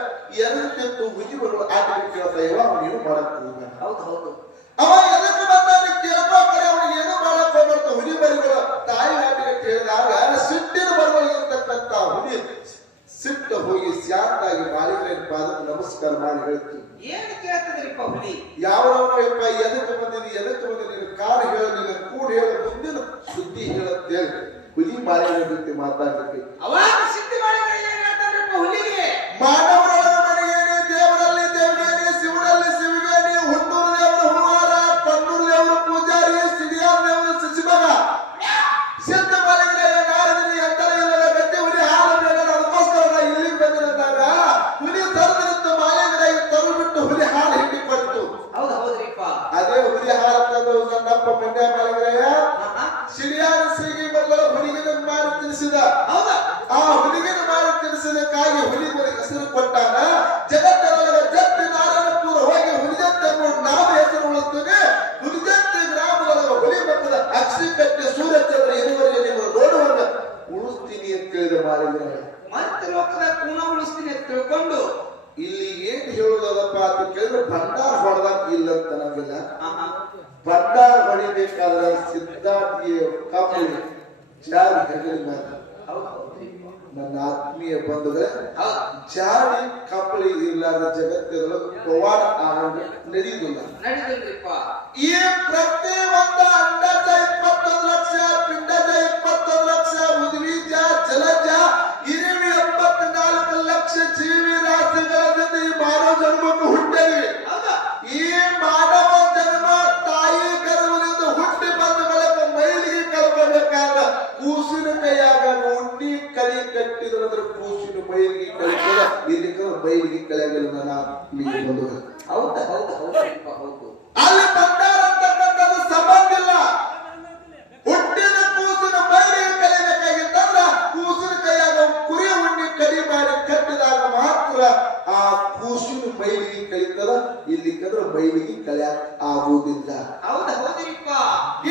ಎರೆದಿತ್ತು ಹುಲಿ ಮರಿಗಳು ಆಟ ಕೇಳ್ತಾ ಇವ ಅವನೇನು ಮಾಡಕ್ ಹೋಗ್ಬೇಡ ಹೌದು ಹೌದು ಅವ ಎದಕ್ಕೆ ಬಂದಾಗ ಕೇಳ್ಬೇಕಾರೆ ಅವನಿಗೆ ಏನು ಮಾಡಕ್ ಹೋಗ್ಬಾರ್ದು ಹುಲಿ ಮರಿಗಳು ತಾಯಿ ಆಟಿಗೆ ಕೇಳಿದಾಗ ಸಿಟ್ಟಿನ ಬರುವಾಗಿರ್ತಕ್ಕಂತ ಹುಲಿ ಸಿಟ್ಟು ಹೋಗಿ ಶಾಂತಾಗಿ ಮಾಳಿಂಗರಾಯನ ಪಾದಕ್ಕೆ ನಮಸ್ಕಾರ ಮಾಡಿ ಹೇಳ್ತೀವಿ ಏನ್ ಕೇಳ್ತದ್ರಿಪ್ಪ ಹುಲಿ ಯಾವನವನು ಯಪ್ಪ ಎದಕ್ಕೆ ಬಂದಿದ್ದೀನಿ ಕಾರಣ ಹೇಳು ನಿನ್ನ ಕೂಡ ಹೇಳು ಮುಂದಿನ ಸುದ್ದಿ ಹೇಳಂತೇಳಿ ಹುಲಿ ಮಾಲಿನ ಜೊತೆ ಮಾತಾಡ್ಲಿಕ್ಕೆ ಅವಾಗ ಸಿದ್ಧಿ ಮಾಡಿದ್ರೆ ಏನ್ ಹೇಳ್ತಾರ್ರಿಪ್ಪ ಹುಲಿಗೆ ಮಾನವರೊಳಗ ಮನೆಯೇನೆ ದೇವರಲ್ಲಿ ದೇವನೇನೆ ಶಿವನಲ್ಲಿ ಶಿವಿಗೇನೆ ಹುಣ್ಣೂರು ದೇವರು ಹುವಾರ ಪನ್ನೂರು ದೇವರು ಪೂಜಾರಿ ಸಿಡಿಯಾರ ದೇವರು ಸಚಿವಗ ಸಿದ್ಧ ಮಾಲಿಗೆ ನಾರದಿನಿ ಅಂತರ ಇಲ್ಲದ ಗದ್ದೆ ಹುಲಿ ಹಾಲು ಬೇಡ ಅದಕ್ಕೋಸ್ಕರ ಇಲ್ಲಿಗೆ ಬಂದಿರುತ್ತಾಗ ಹುಲಿ ತರದಿರುತ್ತ ಮಾಲಿಗೆ ತರು ಬಿಟ್ಟು ಹುಲಿ ಹಾಲು ಹಿಂಡಿ ಕೊಡ್ತು ಹೌದು ಹೌದ್ರಿಪ್ಪ ಅದೇ ಹುಲಿ ಹಾಲು ತಂದು ನನ್ನಪ್ಪ ಮಂಡ್ಯ ಮಾಲಿಗ್ರಯ್ಯ ಸಿಡಿಯಾರ ಸಿಗಿ ಮಗಳ ಹುಡುಗಿನ ಮಾಡಿ ತಿನ್ನಿಸಿದ ಹೌದಾ ಆ ಹುಡುಗಿನ ಮಾಡಿ ತಿನ್ನಿಸಿದಕ್ಕಾಗಿ ಹುಲಿಗಳ ಹೆಸರು ಕೊಟ್ಟಾನ ಜಗತ್ತೊಳಗ ಜತ್ತಿ ನಾರಾಯಣಪುರ ಹೋಗಿ ಹುಲಿಜಂತ ನಾಮ ಹೆಸರು ಉಳಿಸ್ತೇನೆ ಹುಲಿಜಂತಿ ಗ್ರಾಮದೊಳಗ ಹುಲಿ ಮಕ್ಕಳ ಅಕ್ಷಿ ಕಟ್ಟಿ ಸೂರ್ಯಚಂದ್ರ ಇರುವವರೆಗೆ ನೀವು ನೋಡುವಾಗ ಉಳಿಸ್ತೀನಿ ಅಂತ ಹೇಳಿದ ಮಾಲಿಗ್ರಯ್ಯ ಮತ್ತೆ ಲೋಕದ ಕೂಣ ಉಳಿಸ್ತೀನಿ ಅಂತ ತಿಳ್ಕೊಂಡು ಇಲ್ಲಿ ಏನ್ ಹೇಳುದಪ್ಪ ಅಂತ ಕೇಳಿದ್ರೆ ಭಂಡಾರ ಹೊಡೆದಾಗ ಇಲ್ಲ ಅಂತ ನಮ್ಮಿಲ್ಲ ಭಂಡಾರ ಹೊಡಿಬೇಕಾದ್ರೆ ಸಿದ್ಧಾರ್ಥಿಯ ಕಾಪುಳಿ ಜಾರಿ ಹೆಗಲಿನ ನನ್ನ ಆತ್ಮೀಯ ಬಂಧುಗಳೇ ಜಾಡಿ ಕಾಪುಳಿ ಇಲ್ಲದ ಜಗತ್ತಿನೊಳಗೆ ಪವಾಡ ಆನಂದ ನಡೆಯುವುದಿಲ್ಲ ನಡೆದಿಲ್ರಿಪ್ಪ ಈ ಪ್ರತಿ ಒಂದು ಅಂಡಜ 21 ಲಕ್ಷ ಪಿಂಡಜ 21 ಲಕ್ಷ ಉದ್ವೀಜ ಜಲಜ ಇರುವಿ 84 ಲಕ್ಷ ಜೀವಿ ರಾಶಿಗಳಿಂದ ಈ ಮಾನವ ಜನ್ಮಕ್ಕೆ ಹುಟ್ಟಿದ್ವಿ ಈ ಮಾನವ ಜನ್ಮ ತಾಯಿ ಗರ್ಭದಿಂದ ಹುಟ್ಟಿ ಬಂದ ಬಳಿಕ ಮೈಲಿಗೆ ಕಳ್ಕೊಬೇಕಾದ ಕೂಸಿನ ಕೈಯಾಗ ಉಣ್ಣಿ ಕಳಿ ಕಟ್ಟಿದ್ರೆ ಕೂಸಿನ ಮೈಲಿಗೆ ಕಳಿತದ ಇಲ್ಲಿ ಮೈಲಿಗೆ ಕಳೆಯಲು ನನ್ನ ಆತ್ಮೀಯ ಬಂಧುಗಳು ಹೌದು ಹೌದು ಹೌದ್ರಿಪ್ಪ ಹೌದು ಅಲ್ಲಿ ಭಂಡಾರ ಅಂತಕ್ಕಂಥದ್ದು ಸಂಬಂಧ ಇಲ್ಲ ಹುಟ್ಟಿದ ಕೂಸಿನ ಮೈಲಿಗೆ ಕಲಿಬೇಕಾಗಿತ್ತಂದ್ರ ಕೂಸಿನ ಕೈಯಾಗ ಕುರಿ ಉಣ್ಣಿ ಕಡಿ ಮಾಡಿ ಕಟ್ಟಿದಾಗ ಮಾತ್ರ ಆ ಕೂಸಿನ ಮೈಲಿಗೆ ಕಲಿತದ ಇಲ್ಲಿ ಮೈಲಿಗೆ ಕಳೆಯಕ್ ಆಗುವುದಿಲ್ಲ ಹೌದು ಹೌದ್ರಿಪ್ಪ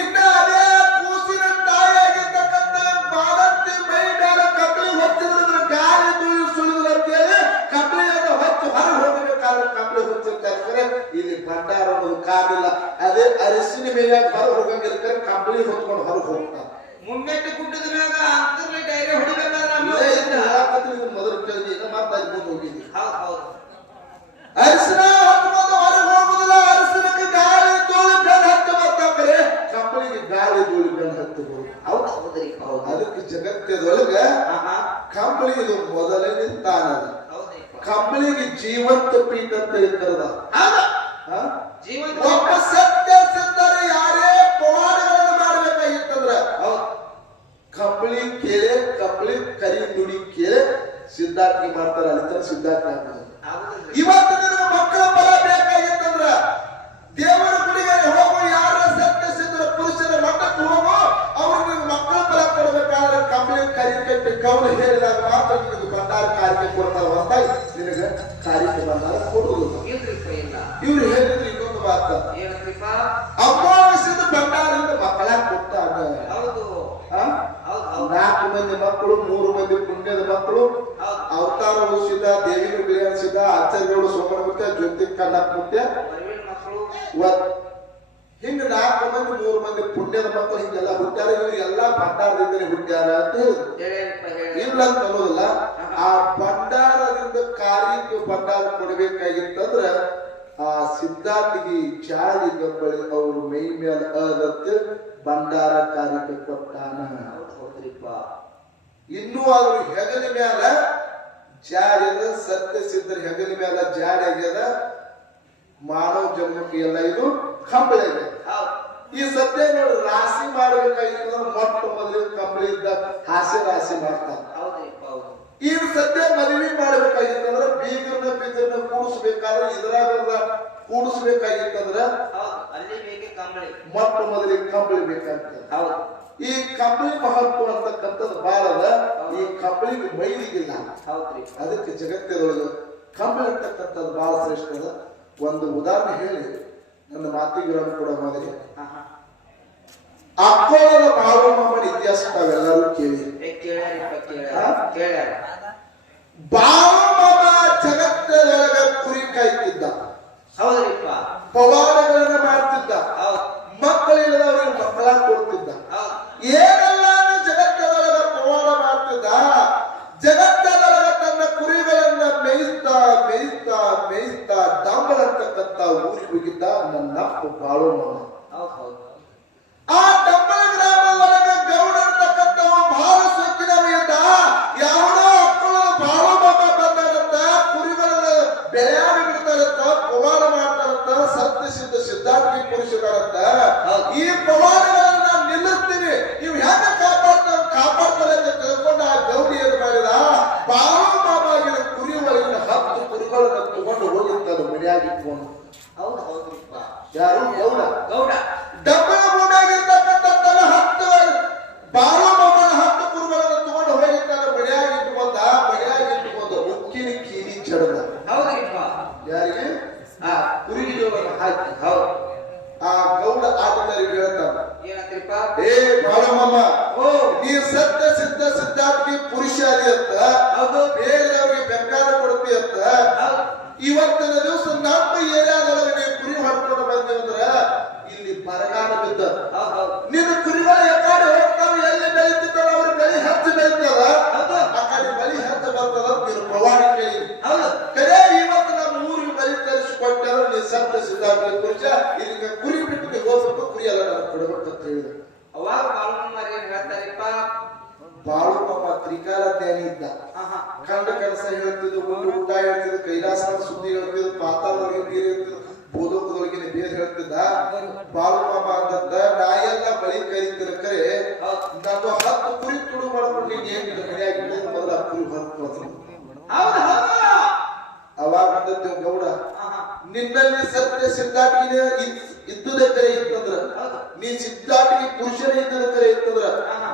ಇನ್ನ ಅದೇ ಕೂಸಿನ ತಾಯಿಯಾಗಿರ್ತಕ್ಕಂಥ ಬಾಲಂತಿ ಮೈ ಮೇಲೆ ಕಪ್ಪಳಿ ಹೊಚ್ಚಿದ್ರೆ ಗಾಳಿ ತುಳಿ ಸುಳಿದ್ರು ಅಂತೇಳಿ ಕಪ್ಪಳಿಯನ್ನು ಹೊಚ್ಚು ಹೊರಗೆ ಹೋಗಬೇಕಾದ್ರೆ ಕಪ್ಪಳಿ ಹೊಚ್ಚಿರ್ತಾರೆ ಇಲ್ಲಿ ಭಂಡಾರ ಅನ್ನೋದು ಕಾರಿಲ್ಲ ಅದೇ ಅರಿಶಿನ ಮೇಲೆ ಹೊರಗೆ ಹೋಗಂಗಿರ್ತಾರೆ ಕಪ್ಪಳಿ ಹೊತ್ಕೊಂಡು ಹೊರಗೆ ಹೋಗ್ತಾರೆ ಮುಮ್ಮೆಟ್ಟಿ ಗುಡ್ಡದ ಮ್ಯಾಗ ಅಂತರ್ಲಿ ಡೈರಿ ಹೊಡಿಬೇಕಾದ್ರೆ ಮೊದಲು ಕೇಳಿದ ಈಗ ಮಾತಾಡ್ಕೊಂಡು ಹೋಗಿದ್ವಿ ಹೌದು ಹೌದು ಅರಿಶಿನ ಹೊತ್ಕೊಂಡು ಹೊರಗೆ ಹೋಗುದಿಲ್ಲ ಅರಿಶಿನಕ್ಕೆ ಗಾಳಿ ಧೂಳಿ ಬೆನ್ನು ಹತ್ತು ಬರ್ತಾರೆ ಕಪ್ಪಳಿಗೆ ಗಾಳಿ ಧೂಳಿ ಬೆನ್ನು ಹತ್ತು ಹೌದು ಹೌದ್ರಿ ಹೌದು ಅದಕ್ಕೆ ಜಗತ್ತದೊಳಗ ಕಂಬಳಿ ಇದು ಮೊದಲನೇ ಸ್ಥಾನ ಅದ. ಕಂಬಳಿಗೆ ಜೀವಂತ ಪೀಠ ಅಂತ ಕರೆದ. ಒಬ್ಬ ಸತ್ಯ ಸಿದ್ಧರು ಯಾರೇ ಪವಾಡಗಳನ್ನು ಮಾಡ್ಬೇಕಾಗಿತ್ತಂದ್ರ ಕಂಬಳಿ ಕೇಳೆ, ಕಂಬಳಿ ಕರಿ ನುಡಿ ಕೇಳೆ ಸಿದ್ಧಾರ್ಥಿ ಮಾಡ್ತಾರ. ಅಲ್ಲಿ ಸಿದ್ಧಾರ್ಥಿ ಆಗ್ತದೆ. ಇವತ್ತು ನಿನಗೆ ಮಕ್ಕಳ ಬಲ ಬೇಕಾಗಿತ್ತಂದ್ರ ದೇವರ ಗುಡಿಗೆ ಹೋಗು, ಯಾರ ಸತ್ಯ ಸಿದ್ಧರ ಪುರುಷರ ಮಠಕ್ಕೆ ಹೋಗು, ಅವ್ರಿಗೆ ಮಕ್ಕಳ ಬಲ ಕೊಡ್ಬೇಕಾದ್ರೆ ಕಂಬಳಿ ಕರಿ ಕಟ್ಟಿ ಕವಲು ಹೇಳಿದಾಗ ಮಾತ್ರ ನಿನಗೆ ಭಂಡಾರ ಕಾರ್ಯ ಕೊಡ್ತಾರ ಹೊರತಾಗಿ ನಿನಗೆ ಕಾರ್ಯಕ್ಕೆ ಭಂಡಾರ ಕೊಡುವುದಿಲ್ಲ. ಇವ್ರು ಹೇಳಿದ್ರು ಇನ್ನೊಂದು ಮಾತ, ಅಮಾವಾಸ್ಯದ ಭಂಡಾರದಿಂದ ಮಕ್ಕಳ ಕೊಡ್ತಾರ. 4 ಮಂದಿ ಮಕ್ಕಳು, 3 ಮಂದಿ ಪುಣ್ಯದ ಮಕ್ಕಳು, ಅವತಾರ ಉಳಿಸಿದ, ದೇವಿನ ಬಿಳಿಸಿದ, ಆಚಾರ್ಯಗಳು ಸೋಮನಮೂರ್ತಿ, ಜ್ಯೋತಿ ಕನ್ನಪ್ಪಮೂರ್ತಿ, ಹಿಂಗ 4 ಮಂದಿ 3 ಮಂದಿ ಪುಣ್ಯದ ಮಕ್ಕಳು ಹಿಂಗೆಲ್ಲ ಹುಟ್ಟ್ಯಾರ. ಇವ್ರು ಎಲ್ಲಾ ಭಂಡಾರದಿಂದಲೇ ಹುಟ್ಟ್ಯಾರ ಅಂತ ಹೇಳಿದ್ರು. ಇಲ್ಲ ಅಂತ ಅನ್ನೋದಿಲ್ಲ. ಆ ಭಂಡಾರದಿಂದ ಕಾರ್ಯಕ್ಕೆ ಭಂಡಾರ ಕೊಡ್ಬೇಕಾಗಿತ್ತಂದ್ರ ಆ ಸಿದ್ಧಾರ್ಥಿಗೆ ಚಾಳಿ ಗಂಬಳಿ ಅವರು ಮೈ ಮೇಲೆ ಅಗತ್ಯ ಭಂಡಾರ ಕಾರ್ಯಕ್ಕೆ ಕೊಟ್ಟಾನ. ಇನ್ನೂ ಅವ್ರ ಹೆಗಲ ಮ್ಯಾಲ ಜಾರ್ಯದ, ಸತ್ಯ ಸಿದ್ಧರ ಹೆಗಲ ಮ್ಯಾಲ ಜಾರಿ ಆಗ್ಯದ. ಮಾನವ ಜನ್ಮಕ್ಕೆ ಎಲ್ಲ ಇದು ಕಂಬಳಿ ಇದೆ. ಈ ಸದ್ಯ ನೋಡಿ ರಾಶಿ ಮಾಡಬೇಕಾಗಿತ್ತು. ಮೊಟ್ಟ ಮೊದಲು ಕಂಬಳಿ ಇದ್ದ ಹಾಸ್ಯ ರಾಶಿ ಮಾಡ್ತಾರ. ಈಗ ಸದ್ಯ ಮದುವೆ ಮಾಡ್ಬೇಕಾಗಿತ್ತಂದ್ರ ಬೀಗರ್ನ ಬೀಜರ್ನ ಕೂಡಿಸ್ಬೇಕಾದ್ರೆ ಇದ್ರಾಗ ಕೂಡಿಸ್ಬೇಕಾಗಿತ್ತಂದ್ರ ಮೊಟ್ಟ ಮೊದಲಿಗೆ ಕಂಬಳಿ ಬೇಕಾಗ್ತದೆ. ಈ ಕಂಬಳಿ ಮಹತ್ವ ಅಂತಕ್ಕಂಥದ್ದು ಬಹಳ ಅದ. ಈ ಕಂಬಳಿಗೆ ಮೈಲಿಗಿಲ್ಲ. ಅದಕ್ಕೆ ಜಗತ್ತಿನೊಳಗೆ ಕಂಬಳಿ ಅಂತಕ್ಕಂಥದ್ದು ಬಹಳ ಶ್ರೇಷ್ಠ ಅದ. ಒಂದು ಉದಾಹರಣೆ ಹೇಳಿ ನನ್ನ ಮಾತಿಗಳನ್ನು ಕೂಡ ಮಾಡಿದೆ. ಅಕ್ಕೋಳದ ಬಾಳಮ್ಮನ ಇತಿಹಾಸ ತಾವೆಲ್ಲರೂ ಕೇಳಿ. ಬಾಳಮ್ಮ ಜಗತ್ತದೊಳಗ ಕುರಿ ಕಾಯ್ತಿದ್ದ, ಪವಾಡಗಳನ್ನ ಮಾಡ್ತಿದ್ದ, ಮಕ್ಕಳಿಲ್ಲದವ್ರಿಗೆ ಮಕ್ಕಳ ಕೊಡ್ತಿದ್ದ, ಏನೆಲ್ಲ ಜಗತ್ತದೊಳಗ ಪವಾಡ ಮಾಡ್ತಿದ್ದ. ಜಗತ್ತದೊಳಗ ತನ್ನ ಕುರಿಗಳನ್ನ ಮೇಯಿಸ್ತಾ ಮೇಯಿಸ್ತಾ ಮೇಯಿಸ್ತಾ ಡಂಬಳಂತಕ್ಕಂತ ಊರಿಗೆ ಹೋಗಿದ್ದ ನನ್ನಪ್ಪ ಬಾಳಮ್ಮ. ಆ ಡಂಬಳ ಗ್ರಾಮದೊಳಗ ಗೌಡ ಅಂತಕ್ಕಂಥವ ಬಹಳ ಸೊಕ್ಕಿನವ ಇದ್ದ. ಯಾವನೋ ಅಕ್ಕಳ ಬಾಳಮ್ಮ ಬಂದಾರಂತ, ಕುರಿಗಳನ್ನ ಬೆಳೆಯಾಗಿ ಬಿಡ್ತಾರಂತ, ಪವಾಡ ಮಾಡ್ತಾರಂತ, ಸತ್ಯ ಸಿದ್ಧ ಸಿದ್ಧಾರ್ಥಿ ಪುರುಷರಾರಂತ. ಈ ಪವಾಡಗಳನ್ನ ನಾನು ನಿಲ್ಲಿಸ್ತೀನಿ, ಇವ್ ಹೆಂಗ ಕಾಪಾಡ್ತಾರೆ ಅಂತ ತಿಳ್ಕೊಂಡು ಆ ಗೌಡಿ ಏನು ಮಾಡಿದ, ಬಾಳಮ್ಮಗಿನ ಕುರಿ ಒಳಗಿನ 10 ಕುರಿಗಳನ್ನ ತಗೊಂಡು ಹೋಗಿರ್ತಾರೆ ಮನೆಯಾಗಿಟ್ಕೊಂಡು. ಯಾರು? ಗೌಡ. ಡಬ್ಬಳ ಭೂಮಿಯಾಗಿರ್ತಕ್ಕಂಥ 10 ಬಾಳಮ್ಮನ 10 ಕುರಿಗಳನ್ನ ತಗೊಂಡು ಹೋಗಿರ್ತಾರೆ ಮನೆಯಾಗಿಟ್ಕೊಂಡ. ಮನೆಯಾಗಿಟ್ಕೊಂಡು ಉಕ್ಕಿನ ಕೀಲಿ ಚಡದ. ಯಾರಿಗೆ? ಕುರಿಗೆ ಹಾಕಿ. ಆ ಗೌಡ ಆಟಗಾರಿಗೆ ಹೇಳ್ತಾರ, ಏ ಬಾಳಮ್ಮ, ನೀ ಸತ್ಯ ಸಿದ್ಧ ಸಿದ್ಧಾರ್ಥಿ ಪುರುಷ ಅದಿ ಅಂತ ಬೇರೆಯವ್ರಿಗೆ ಬೆಂಗಾಲ ಕೊಡ್ತಿ ಅಂತ. ಇವತ್ತಿನ ದಿವಸ ನಮ್ಮ ಏರಿಯಾದೊಳಗೆ ನೀವು ಕುರಿ ಹೊಡ್ಕೊಂಡು ಬಂದಿವಂದ್ರ ಇಲ್ಲಿ ಬರಗಾಲ ಬಿದ್ದ. ನಿನ್ನ ಕುರಿಗಳ ಯಾಕಡೆ ಹೋಗ್ತಾವ, ಎಲ್ಲಿ ಬೆಳೀತಿದ್ದಾರ, ಅವ್ರ ಬೆಳಿ ಹೆಚ್ಚು ಬೆಳೀತಾರ, ಆ ಕಡೆ ಬಲಿ ಹೆಚ್ಚು ಬರ್ತದ. ನೀನು ಪವಾಡ ಕೇಳಿ ಕರೆ ಇವತ್ತು ನಮ್ಮ ಊರಿಗೆ ಬಲಿ ತರಿಸಿಕೊಟ್ಟಾರ ನೀ ಸತ್ಯ ಸಿದ್ಧಾರ್ಥಿ ಪುರುಷ. ಈಗ ಕುರಿ ಬಿಟ್ಟು ಹೋಗ್ಬೇಕು, ಕುರಿ ಎಲ್ಲ ನಾನು ಕೊಡಬೇಕು ಅಂತ ಹೇಳಿದ. ಅವಾಗ ಬಾಳಮ್ಮ ಹೇಳ್ತಾರಪ್ಪ, ಬಾಳಮ್ಮ ತ್ರಿಕಾಲ ಧ್ಯಾನಿ ಇದ್ದ. ಕಂಡ ಕೆಲಸ ಹೇಳ್ತಿದ್ದು, ಊಟ ಹೇಳ್ತಿದ್ದು, ಕೈಲಾಸದ ಸುದ್ದಿ ಹೇಳ್ತಿದ್ದು, ಪಾತಾಳದೊಳಗೆ ನೀರು ಹೇಳ್ತಿದ್ದು, ಭೂಲೋಕದೊಳಗಿನ ಬೇರೆ ಹೇಳ್ತಿದ್ದ. ಬಾಳಮ್ಮ ಅಂತಂದ, ನಾಯೆಲ್ಲ ಬಳಿ ಕರೀತಿರ ಕರೆ ನಾನು 10 ಕುರಿ ತುಡು ಮಾಡ್ಕೊಂಡು ನೀನ್ ಏನ್ ಮನೆಯಾಗಿದ್ದ ಮೊದಲ ಕುರಿ ಹೊರತು. ಅವಾಗ ಅಂತಂದೇವ್ ಗೌಡ, ನಿನ್ನಲ್ಲಿ ಸತ್ಯ ಸಿದ್ಧಾರ್ಥಿಗೆ ಇದ್ದುದೇ ಕರೆ ಇತ್ತಂದ್ರ, ನೀ ಸಿದ್ಧಾರ್ಥಿಗೆ ಪುರುಷನೇ ಇದ್ದದ ಕರೆ ಇತ್ತಂದ್ರ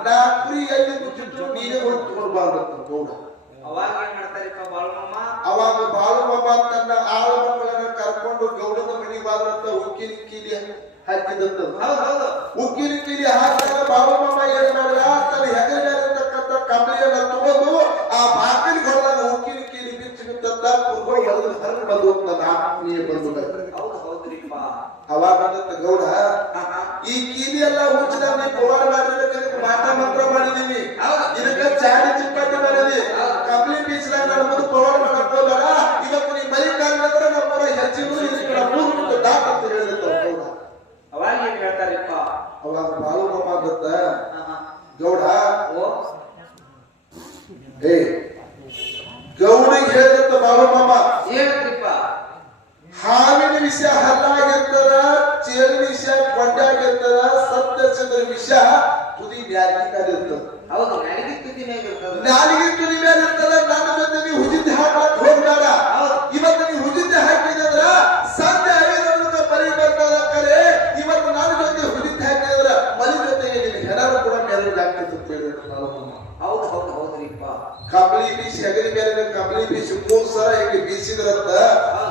ನಾ ಕುರಿ ಎಲ್ಲಿ ಮುಚ್ಚಿಟ್ಟು ನೀನೇ ಹೊರತುಕೊಳ್ಬಾರ್ದು ಗೌಡ. ಅವಾಗ ಏನ್ ಮಾಡ್ತಾರಪ್ಪ ಬಾಳಮ್ಮ? ಅವಾಗ ಬಾಳಮ್ಮ ತನ್ನ ಆಳ ಮಕ್ಕಳನ್ನ ಕರ್ಕೊಂಡು ಗೌಡನ ಮನೆಗೆ ಬಾದ್ರಂತ ಉಕ್ಕಿನ ಕೀಲಿ ಹಾಕಿದಂತ. ಉಕ್ಕಿನ ಕೀಲಿ ಹಾಕಿದಾಗ ಬಾಳಮ್ಮ ಏನ್ ಮಾಡಿದ, ತನ್ನ ಹೆಗಲಿರ್ತಕ್ಕಂಥ ಕಂಬಳಿಯನ್ನ ತಗೊಂಡು ಆ ಬಾಗಿಲಿಗೆ ಹೊರದಾಗ ಉಕ್ಕಿನ ಕೀಲಿ ಬಿಚ್ಚಿ ಬಿಟ್ಟಂತ ಕುರ್ಗಳು ಹೊರಗೆ ಹೊರಗೆ ಬಂದು ಹೋಗ್ತಾನ ಆತ್ಮೀಯ ಬಂಧುಗಳು. ಅವಾಗ ಗೌಡ, ಈ ಕೀಲಿ ಎಲ್ಲ ಹುಚ್ಚಿದಾಗ ನೀ ಪವಾಡ ಮಾಡಿರ್ಬೇಕಾದ್ರೆ ಮಾಟ ಮಂತ್ರ ಮಾಡಿದೀನಿ, ಇದಕ್ಕ ಚಾಡಿ ಚಿಪ್ಪಾಟಿ ಮಾಡಿದಿ, ಕಂಬಳಿ ಬೀಚ್ದಾಗ ನನ್ನ ಮುಂದೆ ಪವಾಡ ಮಾಡಕ್ ಹೋಗಲ್ಲ. ಇವತ್ತು ನೀ ಮೈ ಕಾಲಿದ್ರೆ ನಮ್ಮೂರ ಹೆಚ್ಚಿನ ಡಾಕ್ ಅಂತ ಹೇಳಿದ ಗೌಡ. ಅವಾಗ ಏನ್ ಹೇಳ್ತಾರಪ್ಪ? ಅವಾಗ ಬಾಳು ಗೌಡ, ಗೌಡಿಗೆ ಹೇಳಿದಂತ ಬಾಬಾ ಮಾಮ ಹೇಳ್ರಿಪ್ಪ ಹಾವಿನ ವಿಷ ಹಲ್ಲಾಗಿರ್ತದ, ಚೇಳಿನ ವಿಷ ಕೊಂಡಾಗಿರ್ತದ, ಸತ್ಯಚಂದ್ರ ವಿಷ ತುದಿ ಮ್ಯಾಲಿರ್ತದ. ಹೌದು, ನನಗೆ ತುದಿ ಮೇಲೆ ಇರ್ತದ. ನಾಲಿಗೆ ತುದಿ ಮೇಲೆ ಇರ್ತದ. ನನ್ನ ಜೊತೆ ನೀವು ಹುಜಿದ್ದೆ ಹಾಕಕ್ ಹೋಗ್ಬೇಡ. ಇವತ್ತು ನೀವು ಹುಜಿದ್ದೆ ಹಾಕಿದ್ರ ಸಂಜೆ 5 ಬರಿ ಬರ್ತದ ಕರೆ. ಇವತ್ತು ನನ್ನ ಜೊತೆ ಹುಜಿದ್ದೆ ಹಾಕಿದ್ರ ಮಲಿ ಜೊತೆಗೆ ನಿಮ್ಗೆ ಹೆಣರು ಕೂಡ ಮೆರವಣಿಗೆ ಆಗ್ತಿತ್ತು ಅಂತ ಹೇಳಿದ್ರು ನಾವು. ಹೌದು ಹೌದು ಹೌದ್ರಿಪ್ಪ. ಕಂಬಳಿ ಬೀಸಿ ಹೆಗಲಿ ಮೇಲೆ ಕಂಬಳಿ ಬೀಸಿ 3 ಸಲ ಹಿಂಗೆ ಬೀಸಿದ್ರಂತ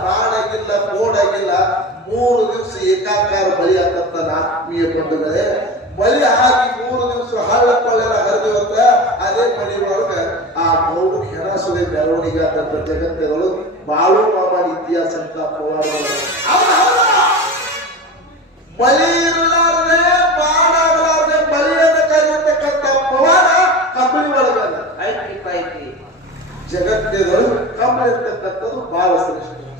ಮಾಡಾಗಿಲ್ಲ, ಬೋಡಾಗಿಲ್ಲ. 3 ದಿವಸ ಏಕಾಕಾರ ಬಲಿ ಆಗತ್ತ. ಆತ್ಮೀಯ ಬಂಧುಗಳೇ, ಬಲಿ ಹಾಕಿ 3 ದಿವಸ ಹಳ್ಳ ಕೊಳ್ಳೆಲ್ಲ ಹರಿದಿವಂತ ಅದೇ ಮನೆ ಒಳಗ ಆ ಗೌಡು ಹೆಣಸುದೇ ಮೆರವಣಿಗೆ ಆದಂತ ಜಗತ್ತಗಳು ಬಾಳು ಮಾಮನ ಇತಿಹಾಸ ಅಂತ ಪವಾಡ. ಬಲಿ ಇರಲಾರ್ದೆ ಮಾಡಾಗಲಾರ್ದೆ ಬಲಿಯನ್ನು ಕರೆಯತಕ್ಕಂಥ ಪವಾಡ ಕಂಬಳಿ ಒಳಗಲ್ಲ. ಐತಿ ಜಗತ್ತಿನಗಳು ಕಂಬಳಿ ಇರ್ತಕ್ಕಂಥದ್ದು ಬಹಳ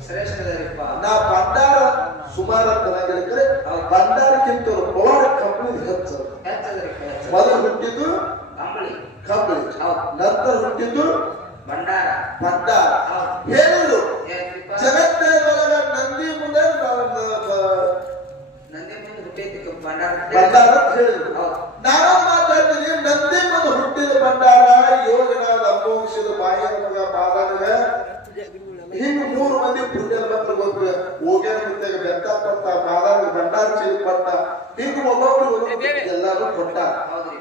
ಶ್ರೇಷ್ಠರಿಪ್ಪ. ನಾ ಭಂಡಾರ ಸುಮಾರು ತನಗಳಿದ್ರೆ ಭಂಡಾರಕ್ಕಿಂತ ಪವಾಡ ಕಂಬಳಿ ಹೆಚ್ಚು. ಮೊದಲು ಹುಟ್ಟಿದ್ದು ಕಂಬಳಿ, ನಂತರ ಹುಟ್ಟಿದ್ದು ಭಂಡಾರ. ಹೇಳಿದ್ರು ಜಗತ್ತಿನೊಳಗ ನಂದಿ ಮುಂದೆ ಭಂಡಾರ ಅಂತ ಹೇಳಿದ್ರು. ನಾನು ಮಾತಾಡ್ತೀನಿ, ನಂದಿ ಮುಂದೆ ಹುಟ್ಟಿದ ಭಂಡಾರ ಯೋಗನಾದ ಅಮೋಕ್ಷದ ಬಾಯಿಯ ಮಗ ಬಾಲನಗ ಹಿಂಗ 3 ಮಂದಿ ಪುಣ್ಯದ ಮಕ್ಕಳು ಹೋಗ್ಯಾನ ಮುತ್ತಾಗ ಬೆತ್ತ ಕೊಟ್ಟ, ಬಾದಾನ ಭಂಡಾರ ಚೀಲ ಕೊಟ್ಟ, ಹಿಂಗ ಒಬ್ಬೊಬ್ರು ಎಲ್ಲಾರು ಕೊಟ್ಟ.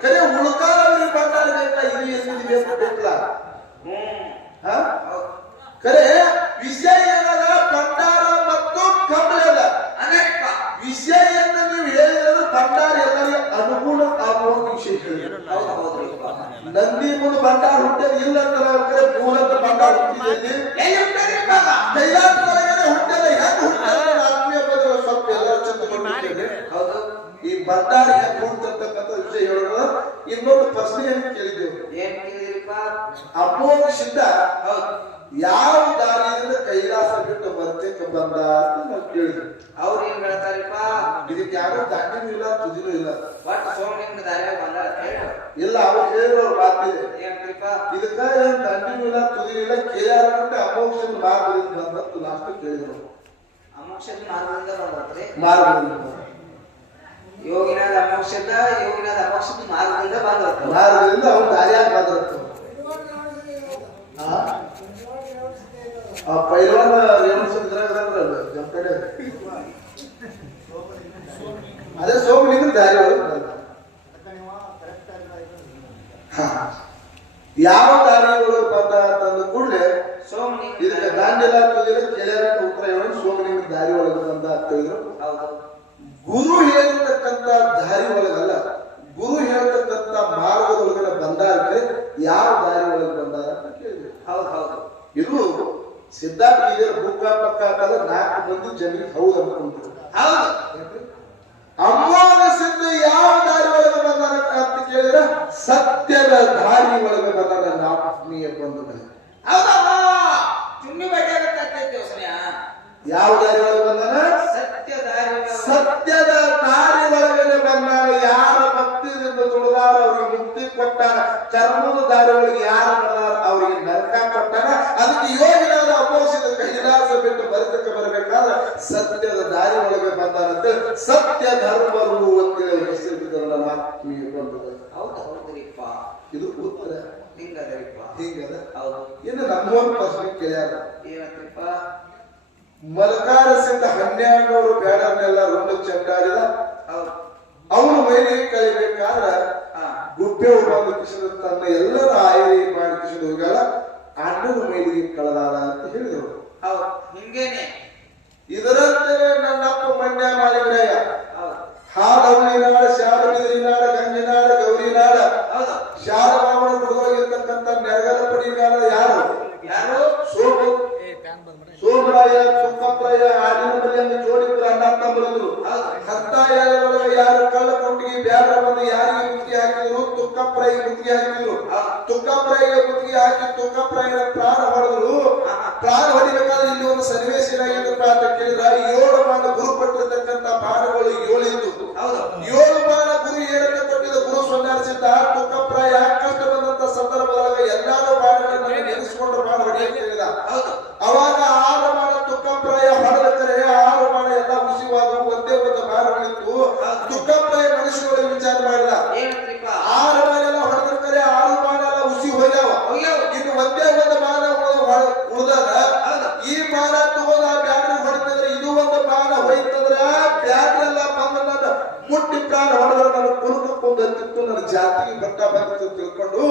ಕರೆ ಉಳ್ಕಾರವ್ರಿಗೆ ಭಂಡಾರ ಬೇಕಲ್ಲ, ಇದು ಎಲ್ಲಿದೆ ಬೇಕಲ್ಲ. ಕರೆ ವಿಷಯ ಏನದ ಭಂಡಾರ ಮತ್ತು ಕಂಬಳಿ ಅದ. ವಿಷಯನ್ನು ನೀವು ಹೇಳಿದ್ರೆ ಭಂಡಾರ ಎಲ್ಲರಿಗೆ ಅನುಗುಣ ಆಗುವ ವಿಷಯ ಹೇಳಿ. ನಂದಿ ಮುಂದೆ ಭಂಡಾರ ಹುಟ್ಟದ ಇಲ್ಲ ಅಂತ ಮೂಲದ ಭಂಡಾರ ಹುಟ್ಟಿದಲ್ಲಿ ಕೈಲಾಸದೊಳಗಡೆ ಹುಟ್ಟದ. ಹೆಂಗ್ ಹುಟ್ಟದ ಆತ್ಮೀಯ ಪದಗಳು ಸ್ವಲ್ಪ ಎಲ್ಲರೂ ಚಂದ. ಈ ಭಂಡಾರ ಹೆಂಗ್ ಹುಟ್ಟತಕ್ಕಂಥ ವಿಷಯ ಹೇಳೋದು. ಇನ್ನೊಂದು ಪ್ರಶ್ನೆಯನ್ನು ಕೇಳಿದ್ದೇವೆ. ಅಮೋಕ್ಷಿಂದ ಯಾವ ದಾರಿಯಿಂದ ಕೈಲಾಸ ಬಿಟ್ಟು ಬರ್ತಕ್ಕೆ ಬಂದ ಅಂತ ನಾವು ಕೇಳಿದ್ವಿ. ಅವ್ರು ಏನ್ ಹೇಳ್ತಾರಪ್ಪ, ಇದಕ್ಕೆ ಯಾರು ದಾರಿನೂ ಇಲ್ಲ, ತುದಿನೂ ಇಲ್ಲ. ಸೋಮಲಿಂಗ ದಾರಿ ಇಲ್ಲ, ಅವ್ರು ಹೇಳಿರೋರು ಮಾತಿದೆ. ಏನ್ರಿಪ್ಪ, ಇದಕ್ಕ ಏನ್ ದಂಡಿನೂ ಇಲ್ಲ, ತುದಿನೂ ಇಲ್ಲ, ಕೇಳಾರ ಅಮೋಕ್ಷದ ಮಾರ್ಗದಿಂದ ಬಂದದ್ದು ಲಾಸ್ಟ್ ಕೇಳಿದ್ರು. ಅಮೋಕ್ಷದ ಮಾರ್ಗದಿಂದ ಬಂದ್ರಿ. ಮಾರ್ಗದಿಂದ ಯೋಗಿನಾದ ಅಮೋಕ್ಷದ ಮಾರ್ಗದಿಂದ ಬಂದ. ಮಾರ್ಗದಿಂದ ಅವ್ರು ದಾರಿಯಾಗಿ ಬಂದಿರ್ತಾರೆ. ಆ ಪೈಲ್ವಾನ ಅದೇ ಸೋಮಲಿಂಗ ದಾರಿ ಒಳಗೆ ಯಾವ ದಾರಿ ಒಳಗೆ ಬಂದ ತಂದ ಕೂಡಲೇ ಇದಕ್ಕೆ ದಾಂಡೆಲ್ಲ ತುದಿರ ಕೆಳರ ಉತ್ತರ ಹೇಳಿ ಸೋಮಲಿಂಗ ದಾರಿ ಒಳಗೆ ಬಂದ ಅಂತ ಹೇಳಿದ್ರು. ಗುರು ಹೇಳಿರ್ತಕ್ಕಂಥ ದಾರಿ ಒಳಗಲ್ಲ, ಗುರು ಹೇಳ್ತಕ್ಕಂಥ ಮಾರ್ಗದೊಳಗಡೆ ಬಂದಾದ್ರೆ ಯಾವ ದಾರಿ ಒಳಗೆ ಬಂದಾರ ಅಂತ ಕೇಳಿದ್ರು. ಇದು ಸಿದ್ಧಾರ್ಥ ಬುಕ್ಕ ಪಕ್ಕ ಹಾಕಲ್ಲ 4 ಮಂದಿ ಜನರಿಗೆ ಹೌದು ಅನ್ಕೊಂಡ್ರು. ಅಮ್ಮನ ಸಿದ್ಧ ಯಾವ ದಾರಿ ಒಳಗೆ ಬಂದಾನ ಅಂತ ಕೇಳಿದ್ರೆ ಸತ್ಯದ ದಾರಿ ಒಳಗೆ ಬಂದಾನ. ಆತ್ಮೀಯ ಬಂಧುಗಳು, ಯಾವ ದಾರಿ ಒಳಗೆ ಬಂದಾನ? ಸತ್ಯದ ದಾರಿ ಒಳಗಡೆ ಬಂದಾನ. ಯಾರ ಭಕ್ತಿಯಿಂದ ತುಳಿದಾರ ಅವ್ರಿಗೆ ಮುಕ್ತಿ ಕೊಟ್ಟಾನ. ಕರ್ಮದ ದಾರಿ ಒಳಗೆ ಯಾರು ಬಂದಾರ ಅವ್ರಿಗೆ ನರಕ ಕೊಟ್ಟಾನ. ಅದಕ್ಕೆ ಯೋಗಿನಾದ ಅಮೋಕ್ಷದ ಕೈಲಾಸ ಬಿಟ್ಟು ಬರ್ತಕ್ಕೆ ಬರಬೇಕಾದ್ರೆ ಸತ್ಯದ ದಾರಿ ಒಳಗೆ ಬಂದಾರಂತ ಸತ್ಯ ಧರ್ಮರು ಅಂತೇಳಿ ಹೆಸರಿದ್ದರಲ್ಲ ಆತ್ಮೀಯ ಬಂಧುಗಳು. ಇದು ಉತ್ತರ ಹಿಂಗದ. ಇನ್ನು ನಮ್ಮೊಂದು ಪ್ರಶ್ನೆ ಕೇಳ್ಯಾರ. ಮಲಕಾರಸಿಂದ 1200 ಬೇಡನ್ನೆಲ್ಲ ರುಂಡು ಚೆಂಡಾಡಿದ. ಅವನು ಮೈಲಿಗೆ ಕಳಿಬೇಕಾದ್ರ ಗುಬ್ಬೆ ಬಂದು ಕಿಶದ ತನ್ನ ಎಲ್ಲರ ಆಯ್ರಿ ಮಾಡಿ ಕಿಶದ ಹೋಗ್ಯಾಳ. ಅಣ್ಣನ ಮೈಲಿಗೆ ಕಳೆದಾಳ ಅಂತ ಹೇಳಿದರು. ಇದರಂತೆ ನನ್ನಪ್ಪ ಮಂಡ್ಯ ಮಾಳಿಗರಾಯ ಹಾಡವಳಿನಾಡ, ಶಾರಬಿದರಿನಾಡ, ಗಂಗಿನಾಡ, ಗೌರಿನಾಡ, ಶಾರಮಾವಣ ಬಿಡುವಾಗಿರ್ತಕ್ಕಂಥ ನೆರಗಲ ಪಡಿನಾಡ ಯಾರು? ಸೋಮರಾಯ, ಸುಕ್ಕಪ್ರಾಯ, ಆಡಿನ ಮನೆಯಲ್ಲಿ ಜೋಡಿದ್ರು ಅಣ್ಣ ತಮ್ಮರು. ಹತ್ತಾಯೊಳಗೆ ಯಾರು ಕಳ್ಳ ಕೌಟಿಗೆ ಬ್ಯಾಡ ಬಂದು ಯಾರಿಗೆ ಮುತ್ತಿಗೆ ಹಾಕಿದ್ರು? ತುಕ್ಕಪ್ರಾಯಿಗೆ ಮುತ್ತಿಗೆ ಹಾಕಿದ್ರು. ತುಕ್ಕಪ್ರಾಯಿಗೆ ಮುತ್ತಿಗೆ ಹಾಕಿ ತುಕ್ಕಪ್ರಾಯಿನ ಪ್ರಾಣ ಹೊಡೆದ್ರು. ಪ್ರಾಣ ಹೊಡಿಬೇಕಾದ್ರೆ ಇಲ್ಲಿ ಒಂದು ಸನ್ನಿವೇಶ ಏನಾಗಿತ್ತು ಅಂತ ಕೇಳಿದ್ರ 7 ಬಾಣ ಗುರು ಕೊಟ್ಟಿರ್ತಕ್ಕಂಥ ಬಾಣಗಳು 7 ಇತ್ತು. 7 ಬಾಣ ಗುರು ಏನಂತ ಕೊಟ್ಟಿದ್ದ? ಗುರು ಸ್ವನ್ನಾರಿಸಿದ್ದ. ತುಕ್ಕಪ್ರಾಯ ಕಷ್ಟ ಬಂದಂತ ಸಂದರ್ಭದೊಳಗೆ ಎಲ್ಲಾರು ಬಾಣಗಳನ್ನ ಜಾತಿಗೆ ಬಟ್ಟ ಬಂತು ತಿಳ್ಕೊಂಡು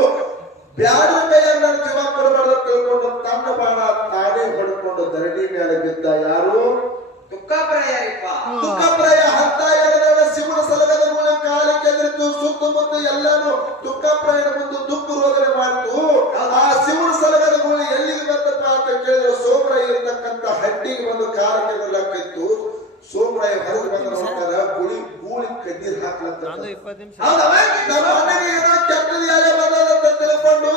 ಬ್ಯಾಡ ಕೈಯಲ್ಲಿ ನನ್ನ ಜೀವ ಕೊಡಬಾರ್ದು ತಿಳ್ಕೊಂಡು ತನ್ನ ಬಾಣ ತಾನೇ ಹೊಡ್ಕೊಂಡು ಧರಣಿ ಮೇಲೆ ಬಿದ್ದ ಯಾರು ತುಕ್ಕಪ್ರಾಯ ಹತ್ತ ಎರಡರ ಶಿವನ ಸಲಗದ ಮೂಲ ಕಾಲಿಗೆ ಎದುರಿತು ಸುತ್ತಮುತ್ತ ಎಲ್ಲಾನು ತುಕ್ಕಪ್ರಾಯನ ಮುಂದೆ ದುಃಖ ರೋದನೆ ಮಾಡಿತು ಆ ಶಿವನ ಸಲಗದ ಮೂಲ ಎಲ್ಲಿಗೆ ಬಂದಪ್ಪ ಅಂತ ಕೇಳಿದ್ರೆ ಸೋಮರಾಯ ಇರತಕ್ಕಂತ ಹಡ್ಡಿಗೆ ಬಂದು ಕಾಲಿಗೆ ಎದುರ್ಲಾಕಿತ್ತು ಸೋಮರಾಯ ಹೊರಗೆ ಬಂದ ನೋಡ್ತಾರ ಗೂಳಿ ಕಣ್ಣೀರ್ ಹಾಕ್ಲತ್ತ ನಮ್ಮ ಮನೆಗೆ ಏನೋ ಕೆಟ್ಟದ ಯಾರೇ ಬಂದದಂತ ತಿಳ್ಕೊಂಡು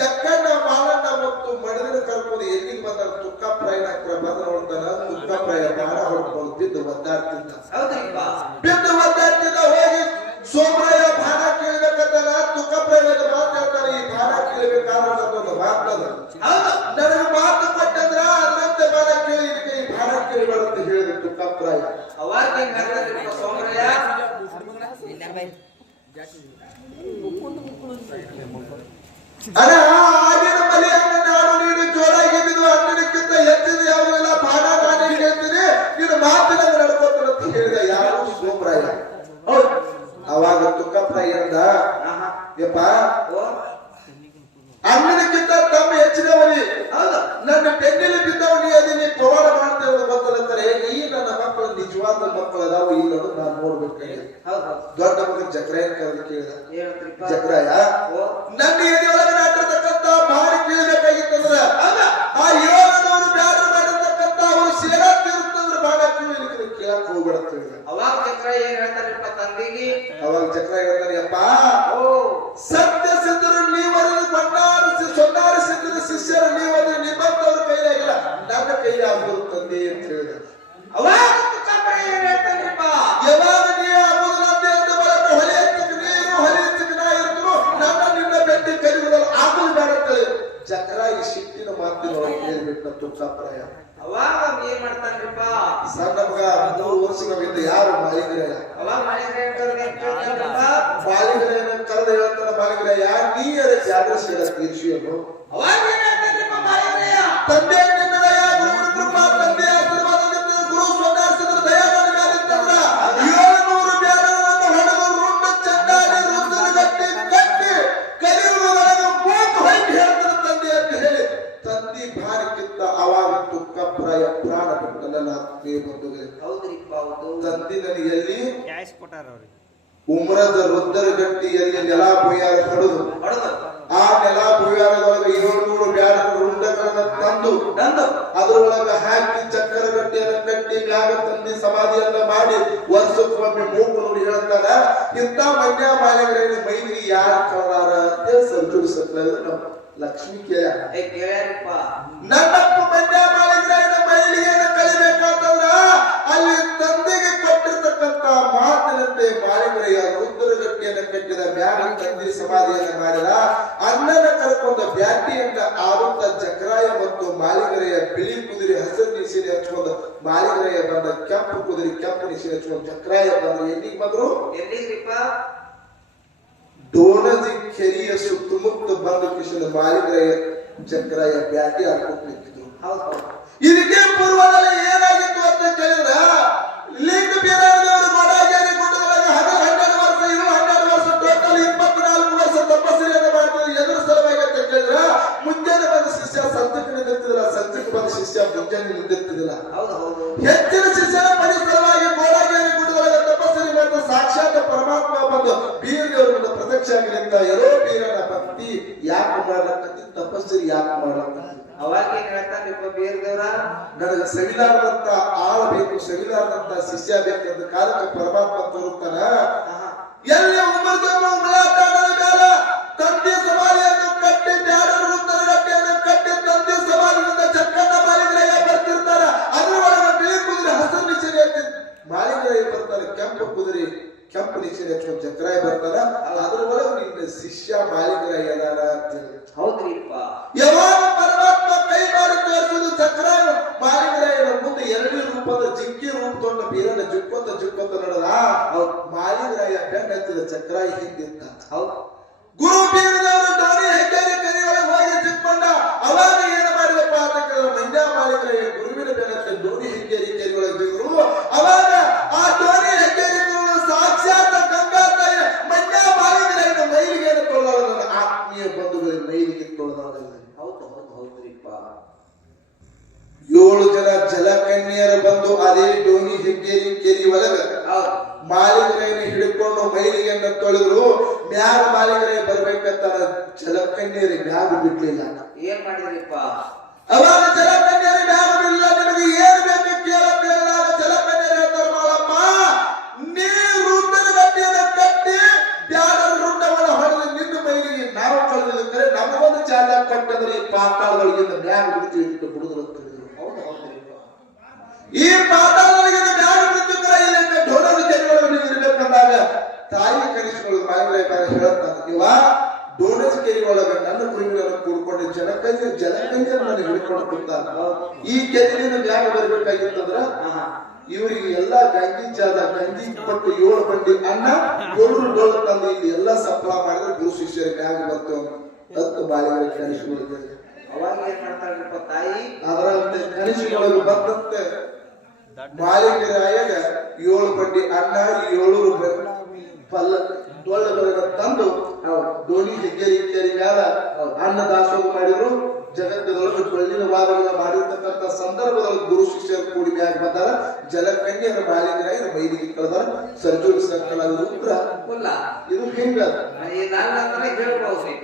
ಜಕ್ಕಣ್ಣ ಮಾಲಣ್ಣ ಮತ್ತು ಮಡದಿನ ಕರ್ಕೊಂಡು ಎಲ್ಲಿಗೆ ಬಂದ ತುಕ್ಕಪ್ರಾಯನ ಬಂದ ನೋಡ್ತಾನ ತುಕ್ಕಪ್ರಾಯ ಬಾಣ ಹೊಡ್ಕೊಂಡು ಬಿದ್ದು ಒದ್ದಾಡ್ತಿದ್ದ ಹೋಗಿ ಸೋಮರಾಯ ಬಾಣ ಕೇಳಬೇಕಂತಾರ ತುಕ್ಕಪ್ರಾಯ ಮಾತಾಡ್ತಾನೆ ಈ ಬಾಣ ಕೇಳಬೇಕಾದ್ರೆ ಒಂದು ಮಾತದ ನನಗೆ ಮಾತು ಕೊಟ್ಟಂದ್ರ ಅದಂತೆ ಬಾಣ ಕೇಳಿ ಈ ಬಾಣ ಕೇಳಬೇಡ ಅಂತ ಹೇಳಿದ ತುಕ್ಕಪ್ರಾಯ ಸೋಮರಾಯ ಅಣ್ಣ ಆಗಿನ ಮನೆಯನ್ನ ನಾನು ನೀನು ಜೋರಾಗಿದ್ದು ಅಣ್ಣನಕ್ಕಿಂತ ಹೆಚ್ಚಿದ ಯಾವೆಲ್ಲ ಬಾಣ ನಾನೇ ಹೇಳ್ತೀನಿ ನೀನು ಮಾತಿನ ನಡ್ಕೋತೀನಿ ಅಂತ ಹೇಳಿದ ಯಾರು ಸೋಮರಾಯ ಅವಾಗ ತುಕ್ಕಪ್ರಾಯ ಅಂದ ಯಪ್ಪ ಅಣ್ಣನಕ್ಕಿಂತ ತಮ್ಮ ಹೆಚ್ಚಿನವನಿ ನನ್ನ ಬೆನ್ನಲ್ಲಿ ಬಿದ್ದವನಿ ಅದನ್ನೇ ಪವಾಡ ಮಾಡ್ತೇವೆ ಗೊತ್ತಲಂತಾರೆ ಈ ನನ್ನ ಮಕ್ಕಳು ನಿಜವಾದ ಮಕ್ಕಳು ಅದಾವು ಇಲ್ಲೋದು ನಾನು ನೋಡ್ಬೇಕಾಗಿದೆ ದೊಡ್ಡ ಮಗನ ಜಕ್ರಾಯನ್ ಕರೆದು ಕೇಳಿದ ಜಕ್ರಾಯ ನನ್ನ ಎದೆಯೊಳಗೆ ನಾಟಿರ್ತಕ್ಕಂತ ಭಾರಿ ಕೇಳಬೇಕಾಗಿತ್ತಂದ್ರ ಆ 700 ಬ್ಯಾಡ ಮಾಡಿರ್ತಕ್ಕಂತ ಅವರು ಸೇರಾತಿರುತ್ತಂದ್ರ ಬಾಳ ಕೇಳಲಿಕ್ಕೆ ಕೇಳಕ್ ಹೋಗ್ಬೇಡ ಅಂತ ಹೇಳಿದ ಅವಾಗ ಜಕ್ರಾಯ ಏನ್ ಹೇಳ್ತಾರಪ್ಪ ತಂದೆಗೆ ಅವಾಗ ಜಕ್ರಾಯ ಹೇಳ್ತಾರೆ ಯಪ್ಪ ಸತ್ಯ ಸಿದ್ಧರು ನೀವರದು ಸೊನ್ನಾರ ಸಿದ್ಧರ ಶಿಷ್ಯರು ನೀವದು ನಿಮ್ಮಂತವ್ರ ಕೈಲಾಗಿಲ್ಲ ನನ್ನ ಕೈಲಿ ಆಗುವುದು ತಂದೆ ಅಂತ ಹೇಳಿದ ಅವಾಗ ತುಕ್ಕಪ್ರಾಯ ಏನ್ ಹೇಳ್ತಾರಪ್ಪ ಯಾವಾಗ ನೀ ಆಗುವುದಂತೆ ಅಂತ ಬರಕ ಹೊಲೆ ಹಚ್ಚಕ್ಕೆ ನೀರು ಹೊಲೆ ಹಚ್ಚಕ್ಕೆ ನಾ ಇರ್ತರು ನನ್ನ ನಿನ್ನ ಬೆಟ್ಟಿ ಕರಿಯುವುದಲ್ಲ ಆಗುದು ಬೇಡ ಅಂತ ಹೇಳಿ ಜಕ್ರಾಯ ಶಿಟ್ಟಿನ ಮಾತಿನೊಳಗೆ ಹೇಳ್ಬಿಟ್ಟ ತುಕ್ಕಪ್ರಾಯ ಅವಾಗ ಏನ್ ಮಾಡ್ತಾನ್ರಿಪ್ಪ ಸಣ್ಣ ಮಗ 3 ವರ್ಷಗಳಿಂದ ಯಾರು ಮಾಲಿಗ್ರಾಯ ಅವಾಗ ಮಾಲಿಗ್ರಾಯ ಕರೆದು ಹೇಳ್ತಾನ ಮಾಲಿಗ್ರಾಯ ನೀ ಅದಕ್ಕೆ ಜಾಗ್ರತೆ ಹೇಳಕ್ ತೀರ್ಷಿಯನ್ನು ಅವಾಗ ಏನ್ ಹೇಳ್ತಾನ್ರಿಪ್ಪ ಮಾಲಿಗ್ರಾಯ ತಂದೆ ನಿನ್ನ ದಯ ಗುರುವಿನ ಕೃಪಾ ತಂದೆ ಆಶೀರ್ವಾದದಿಂದ ಗುರು ಸ್ವದಾರ್ಶನದ ದಯ ನನ್ನ ಮೇಲಿತ್ತಂದ್ರ 700 ಬ್ಯಾಡರನ್ನ ಹೊಡೆದು ರುಂಡ ಚಂಡಾಡಿ ರುದ್ರನ ಗಟ್ಟಿ ಕಟ್ಟಿ ಕಲಿಯುವುದೊಳಗೆ ಮೂಕು ಹೊಯ್ದು ಹೇಳ್ತಾನೆ ತಂದೆ ಅಂತ ಹೇಳಿ ತಂದೆ ಭಾರಕ್ಕಿಂತ ಅವಾಗ ತುಕ್ಕಪ್ರಾಯ ಪ್ರಾಣ ಬಿಟ್ಟಲ್ಲ ಬಂಧುಗಳೇ ಹೌದ್ರಿಪ್ಪ ಹೌದು ತಂದೆ ನನಗೆ ಉಮ್ರದ ರುದ್ರಗಟ್ಟಿಯಲ್ಲಿ ನೆಲ ಬೊಯ್ಯಾರ ಹೊಡೆದು ಆ ನೆಲ ಬೊಯ್ಯಾರದೊಳಗೆ 700 ಬ್ಯಾಡ ರುಂಡಗಳನ್ನ ತಂದು ಅದರೊಳಗ ಹಾಕಿ ಚಕ್ಕರ ಗಟ್ಟಿಯನ್ನ ಕಟ್ಟಿ ಮ್ಯಾಗ ತಂದಿ ಸಮಾಧಿಯನ್ನ ಮಾಡಿ ವರ್ಷಕ್ಕೊಮ್ಮೆ ಮೂಗು ನೋಡಿ ಹೇಳ್ತಾರ ಇಂಥ ಮಂಡ್ಯ ಮಾಲಿಗ್ರಾಯನ ಮೈಲಿಗೆ ಯಾರು ಕಳದಾರ ಅಂತ ಸಂತೋಷಿಸ್ತಾರೆ ನಮ್ಮ ಲಕ್ಷ್ಮೀ ಕೇಳ್ಯಾರಿಪ್ಪ ನನ್ನಪ್ಪ ಮಂಡ್ಯ ಮಾಲಿಗ್ರಾಯನ ಮೈಲಿಗೆ ಕಳಿಬೇಕಂತಂದ್ರ ಅಲ್ಲಿ ತಂದೆಗೆ ಕೊಟ್ಟಿರ್ತಕ್ಕಂತ ಮಾತಿನಂತೆ ಮಾಲಿಗ್ರಾಯ ರುದ್ರಗಟ್ಟಿಯನ್ನು ಕಟ್ಟಿದ ಮ್ಯಾಗ ತಂದೆ ಸಮಾಧಿಯನ್ನ ಮಾಡಿದ ಅಣ್ಣನ ಕರ್ಕೊಂಡ ಬ್ಯಾಟಿಯನ್ನ ಆಡುತ್ತ ಜಕ್ರಾಯ ಮತ್ತು ಮಾಲಿಗ್ರಾಯ ಬಿಳಿ ಕುದುರೆ ಹಸಿರು ನಿಶಿನೆ ಹಚ್ಕೊಂಡು ಮಾಲಿಗ್ರಾಯ ಬಂದ ಕೆಂಪು ಕುದುರೆ ಕೆಂಪು ನಿಶಿನೆ ಹಚ್ಕೊಂಡು ಜಕ್ರಾಯ ಬಂದ್ರೆ ಎಲ್ಲಿಗೆ ಬಂದ್ರು ಎಲ್ಲಿಗ್ರಿಪ್ಪ ಡೋಣಜಿ ಕೆರಿಯ ಸುತ್ತಮುತ್ತ ಬಂದು ಕಿಶನ ಮಾಲಿಗ್ರಾಯ ಜಕ್ರಾಯ ಬ್ಯಾಟಿ ಆಡ್ಕೊಂಡು ನಿಂತಿದ್ರು ಇದಕ್ಕೆ ಪೂರ್ವದಲ್ಲಿ ಏನಾಗಿತ್ತು ಅಂತ ಕೇಳಿದ್ರ ಲಿಂಗ ಬೀರಾದವರು ಗೋಡಾಗೇರಿ ಗುಡ್ಡದೊಳಗೆ 12 ವರ್ಷ ಇರು 12 ವರ್ಷ ಟೋಟಲ್ 24 ವರ್ಷ ತಪಸ್ಸೆಯನ್ನು ಮಾಡ್ತಾರೆ ಎದುರು ಸಲುವಾಗಿ ಅಂತ ಕೇಳಿದ್ರ ಮುಂಜಾನೆ ಬಂದ ಶಿಷ್ಯ ಸಂಜೆಗೆ ನಿಂತಿದ್ದಿಲ್ಲ ಸಂಜೆಗೆ ಬಂದ ಶಿಷ್ಯ ಮುಂಜಾನೆ ನಿಂತಿದ್ದಿಲ್ಲ ಹೆಚ್ಚಿನ ಶಿಷ್ಯರ ಪರಿಸರವಾಗಿ ಗೋಡಾಗೇರಿ ಗುಡ್ಡದೊಳಗೆ ತಪಸ್ಸೆಯನ್ನು ಮಾಡ್ತಾರೆ ಸಾಕ್ಷಾತ್ ಪರಮಾತ್ಮ ಬಂದು ಬೀರದೇವರನ್ನ ಪ್ರತ್ಯಕ್ಷ ಆಗಿ ನಿಂತ ಎಲ್ಲೋ ಬೀರನ ಭಕ್ತಿ ಯಾಕೆ ಮಾಡ್ಲಕ್ಕಂತ ತಪಸ್ಸರಿ ಯಾಕೆ ಮಾಡ್ಲಕ್ಕಂತ ಅವಾಗ ಏನ್ ಹೇಳ್ತಾನ್ರಿಪ್ಪ ಬೀರದೇವ್ರ ನನಗೆ ಸವಿಲಾರದಂತ ಆಳಬೇಕು ಸವಿಲಾರದಂತ ಶಿಷ್ಯ ಬೇಕೆಂದ ಕಾಲಕ್ಕೆ ಪರಮಾತ್ಮ ತೋರುತ್ತಾನ ಎಲ್ಲಿ ಉಮರಾಟಾಡದ ಮೇಲೆ ತಂದೆ ಸಮಾಧಿಯನ್ನು ಕಟ್ಟಿ ಬ್ಯಾಡರ ರುದ್ರನ ಗಟ್ಟಿಯನ್ನು ಕಟ್ಟಿ ತಂದೆ ಸಮಾಧಿಯಿಂದ ಚಕ್ಕಣ್ಣ ಮಾಲಿಗ್ರಾಯ ಬರ್ತಿರ್ತಾರ ಅದರೊಳಗೆ ಬಿಳಿ ಕುದುರೆ ಹಸಿರು ನಿಶೆನೆ ಮಾಲಿಗ್ರಾಯ ಬರ್ತಾರೆ ಕೆಂಪು ಕುದುರೆ ಕೆಂಪು ನಿಶೆನೆ ಹಚ್ಕೊಂಡು ಜಕ್ರಾಯ ಬರ್ತಾರ ಅದರೊಳಗೆ ನಿನ್ನ ಶಿಷ್ಯ ಮಾಲಿಗ್ರಾಯ ಅದಾರ ಅಂತ ಹೌದ್ರಿಪ್ಪ ಯಾವಾಗ ಪರಮಾತ್ಮ ಕೈ ಮಾಡಿ ತೋರಿಸಿದ ಜಕ್ರಾಯ ಮಾಲಿಗ್ರಾಯನ ಮುಂದೆ 2 ರೂಪದ ಜಿಂಕಿ ರೂಪ ತೊಂಡ ಬೀರನ ಜುಕ್ಕೊಂತ ನಡೆದ ಮಾಲಿಗ್ರಾಯ ಬೆನ್ನ ಹತ್ತಿದ ಚಕ್ರಾಯ ಹಿಂದಿತ್ತ ಗುರು ಬೀರದವರು ಡೋಣಿ ಹೆಗ್ಗೇರಿ ಕರಿಯೊಳಗೆ ಹೋಗಿ ಜಿಕ್ಕೊಂಡ ಅವಾಗ ಏನು ಮಾಡಿದಪ್ಪ ಅಂತ ಕೇಳಿದ್ರೆ ಮಂಡ್ಯ ಮಾಲಿಗ್ರಾಯ ಗುರುವಿನ ಬೆನ್ನ ಡೋಣಿ ಹೆಗ್ಗೇರಿ ಕರಿಯೊಳಗೆ ಬಿದ್ರು ಅವಾಗ ಆ ಡೋಣಿ ಹೆಗ್ಗೇರಿ ಸಾಕ್ಷಾತ್ ಗಂಗಾ ತಾಯಿ ಮಂಡ್ಯ ಮಾಲಿಗ್ರಾಯನ 7 ಜನ ಜಲಕನ್ಯರು ಬಂದು ಅದೇ ಡೋಣಿ ಹೆಗ್ಗೇರಿ ಕೆರಿ ಒಳಗ ಹೌದು ಮಾಲಿಕರನ್ನು ಹಿಡ್ಕೊಂಡು ಮೈಲಿಗೆಯನ್ನು ತೊಳೆದ್ರು. ಮ್ಯಾಗ ಮಾಲಿಕರೇ ಬರ್ಬೇಕಂತ ಜಲಕನ್ಯರಿ ಮ್ಯಾಗ ಬಿಡ್ಲಿಲ್ಲ. ಏನ್ ಮಾಡಿದ್ರಿಪ್ಪ? ಅವಾಗ ಜಲಕನ್ಯರಿ ಮ್ಯಾಗ ಬಿಡಲಿಲ್ಲ. ನಿಮಗೆ ಏನ್ ಬೇಕು ಕೇಳಲಾಗ ಜಲಕನ್ಯರು ಹೇಳ್ತಾರೆ, ಮಾಡಪ್ಪ ನೀರು ಗಟ್ಟಿಯನ್ನು ಕಟ್ಟಿ ಬ್ಯಾಡ ರುಂಡವನ್ನು ಹೊಡೆದು ನಿನ್ನ ಮೈಲಿಗೆ ನಾವು ಕಳೆದಿದ್ದರೆ ನಮಗೊಂದು ಜಾಗ ಕಟ್ಟಂದ್ರೆ ಈ ಪಾತಾಳದೊಳಗಿಂದ ಮ್ಯಾಗ ಬಿಡ್ತೀವಿ ಬಿಡುದ್ರು ಅಂತ ಹೇಳಿದ್ರು. ಈ ಪಾತಾಳದೊಳಗಿಂದ ಮ್ಯಾಗ ಬಿಡ್ತಿದ್ರೆ ಇಲ್ಲಿ ಢೋಲದ ಕೆರೆಯೊಳಗೆ ಇರ್ಬೇಕಂದಾಗ ತಾಯಿ ಕನಿಷ್ಠಗಳು ಮಾಲಿಕರ ಹೇಳ್ತಾರೆ, ಇವ ಡೋನಸ್ ಕೆರೆ ಒಳಗ ನನ್ನ ಕುರಿಗಳನ್ನು ಕೂಡ್ಕೊಂಡು ಜಲಕನ್ಯರು ನನಗೆ ಹಿಡ್ಕೊಂಡು ಕೊಡ್ತಾರ. ಈ ಕೆರೆಯಿಂದ ಮ್ಯಾಗ ಬರ್ಬೇಕಾಗಿತ್ತಂದ್ರ ಇವರಿಗೆ ಎಲ್ಲಾ ಗಂಗಿ ಕೊಟ್ಟು 7 ಬಂಡಿ ಅನ್ನ 7 ಡೋಲ ತಂದು ಇಲ್ಲಿ ಎಲ್ಲಾ ಸಪ್ಲ ಮಾಡಿದ್ರೆ ಗುರು ಶಿಷ್ಯರ ಮ್ಯಾಗ ಬರ್ತೇವೆ ತತ್ತು ಬಾಲಿಗಳ ಕನಿಷ್ಠಗಳಿಗೆ. ಅವಾಗ ಏನ್ ಮಾಡ್ತಾರಪ್ಪ ತಾಯಿ? ಅದರಂತೆ ಕನಿಷ್ಠಗಳಿಗೆ ಬಂದಂತೆ ಮಾಲಿಕರಾಯಾಗ 7 ಬಂಡಿ ಅನ್ನ 7 ಪಲ್ಲ ಡೊಳ್ಳಗಳನ್ನ ತಂದು ದೋಣಿ ಹೆಗ್ಗೇರಿ ಕೇರಿ ಮ್ಯಾಲ ಅನ್ನ ದಾಸೋಹ ಮಾಡಿದ್ರು. ಜಗತ್ತದೊಳಗೆ ಬೆಳ್ಳಿನ ವಾದಗಳನ್ನ ಮಾಡಿರ್ತಕ್ಕಂಥ ಸಂದರ್ಭದೊಳಗೆ ಗುರು ಶಿಷ್ಯರು ಕೂಡಿ ಮ್ಯಾಗ ಬಂದಾರ. ಜಲಕನ್ಯರ ಮಾಲಿಕರಾಗಿ ಮೈಲಿಗೆ ಕಳೆದಾರ. ಸರ್ಜೋಡಿ ಸಂಕಲ ಉತ್ತರ ಇದು ಹಿಂಗ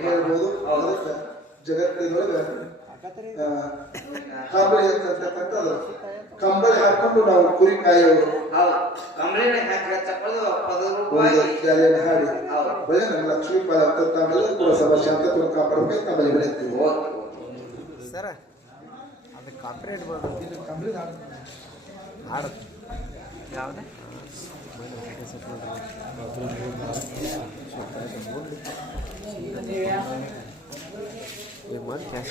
ಹೇಳ್ಬೋದು. ಜಗತ್ತಿನೊಳಗ ಕಂಬಳಿ ಅಂತಕ್ಕಂಥದ್ದು ಕಂಬಳಿ ಹಾಕೊಂಡು ನಾವು ಕುರಿ ಕಾಯೋರು ಹಾಡಿ ಬರೀ ನಮ್ಮ ಲಕ್ಷ್ಮೀ ಪಾಲ ಆಮೇಲೆ ಪುರಸಭಾ ಶಾಂತತ್ವ ಕಾಪಾಡಬೇಕು. ನಮ್ಮಲ್ಲಿ ಬೆಳೆಯುತ್ತೀವಿ ಸರ ಅದು ಕಾಪರೇಟ್ ಬರ್ತದೆ. ಕಂಬಳಿ ಹಾಡು ಯಾವ್ದು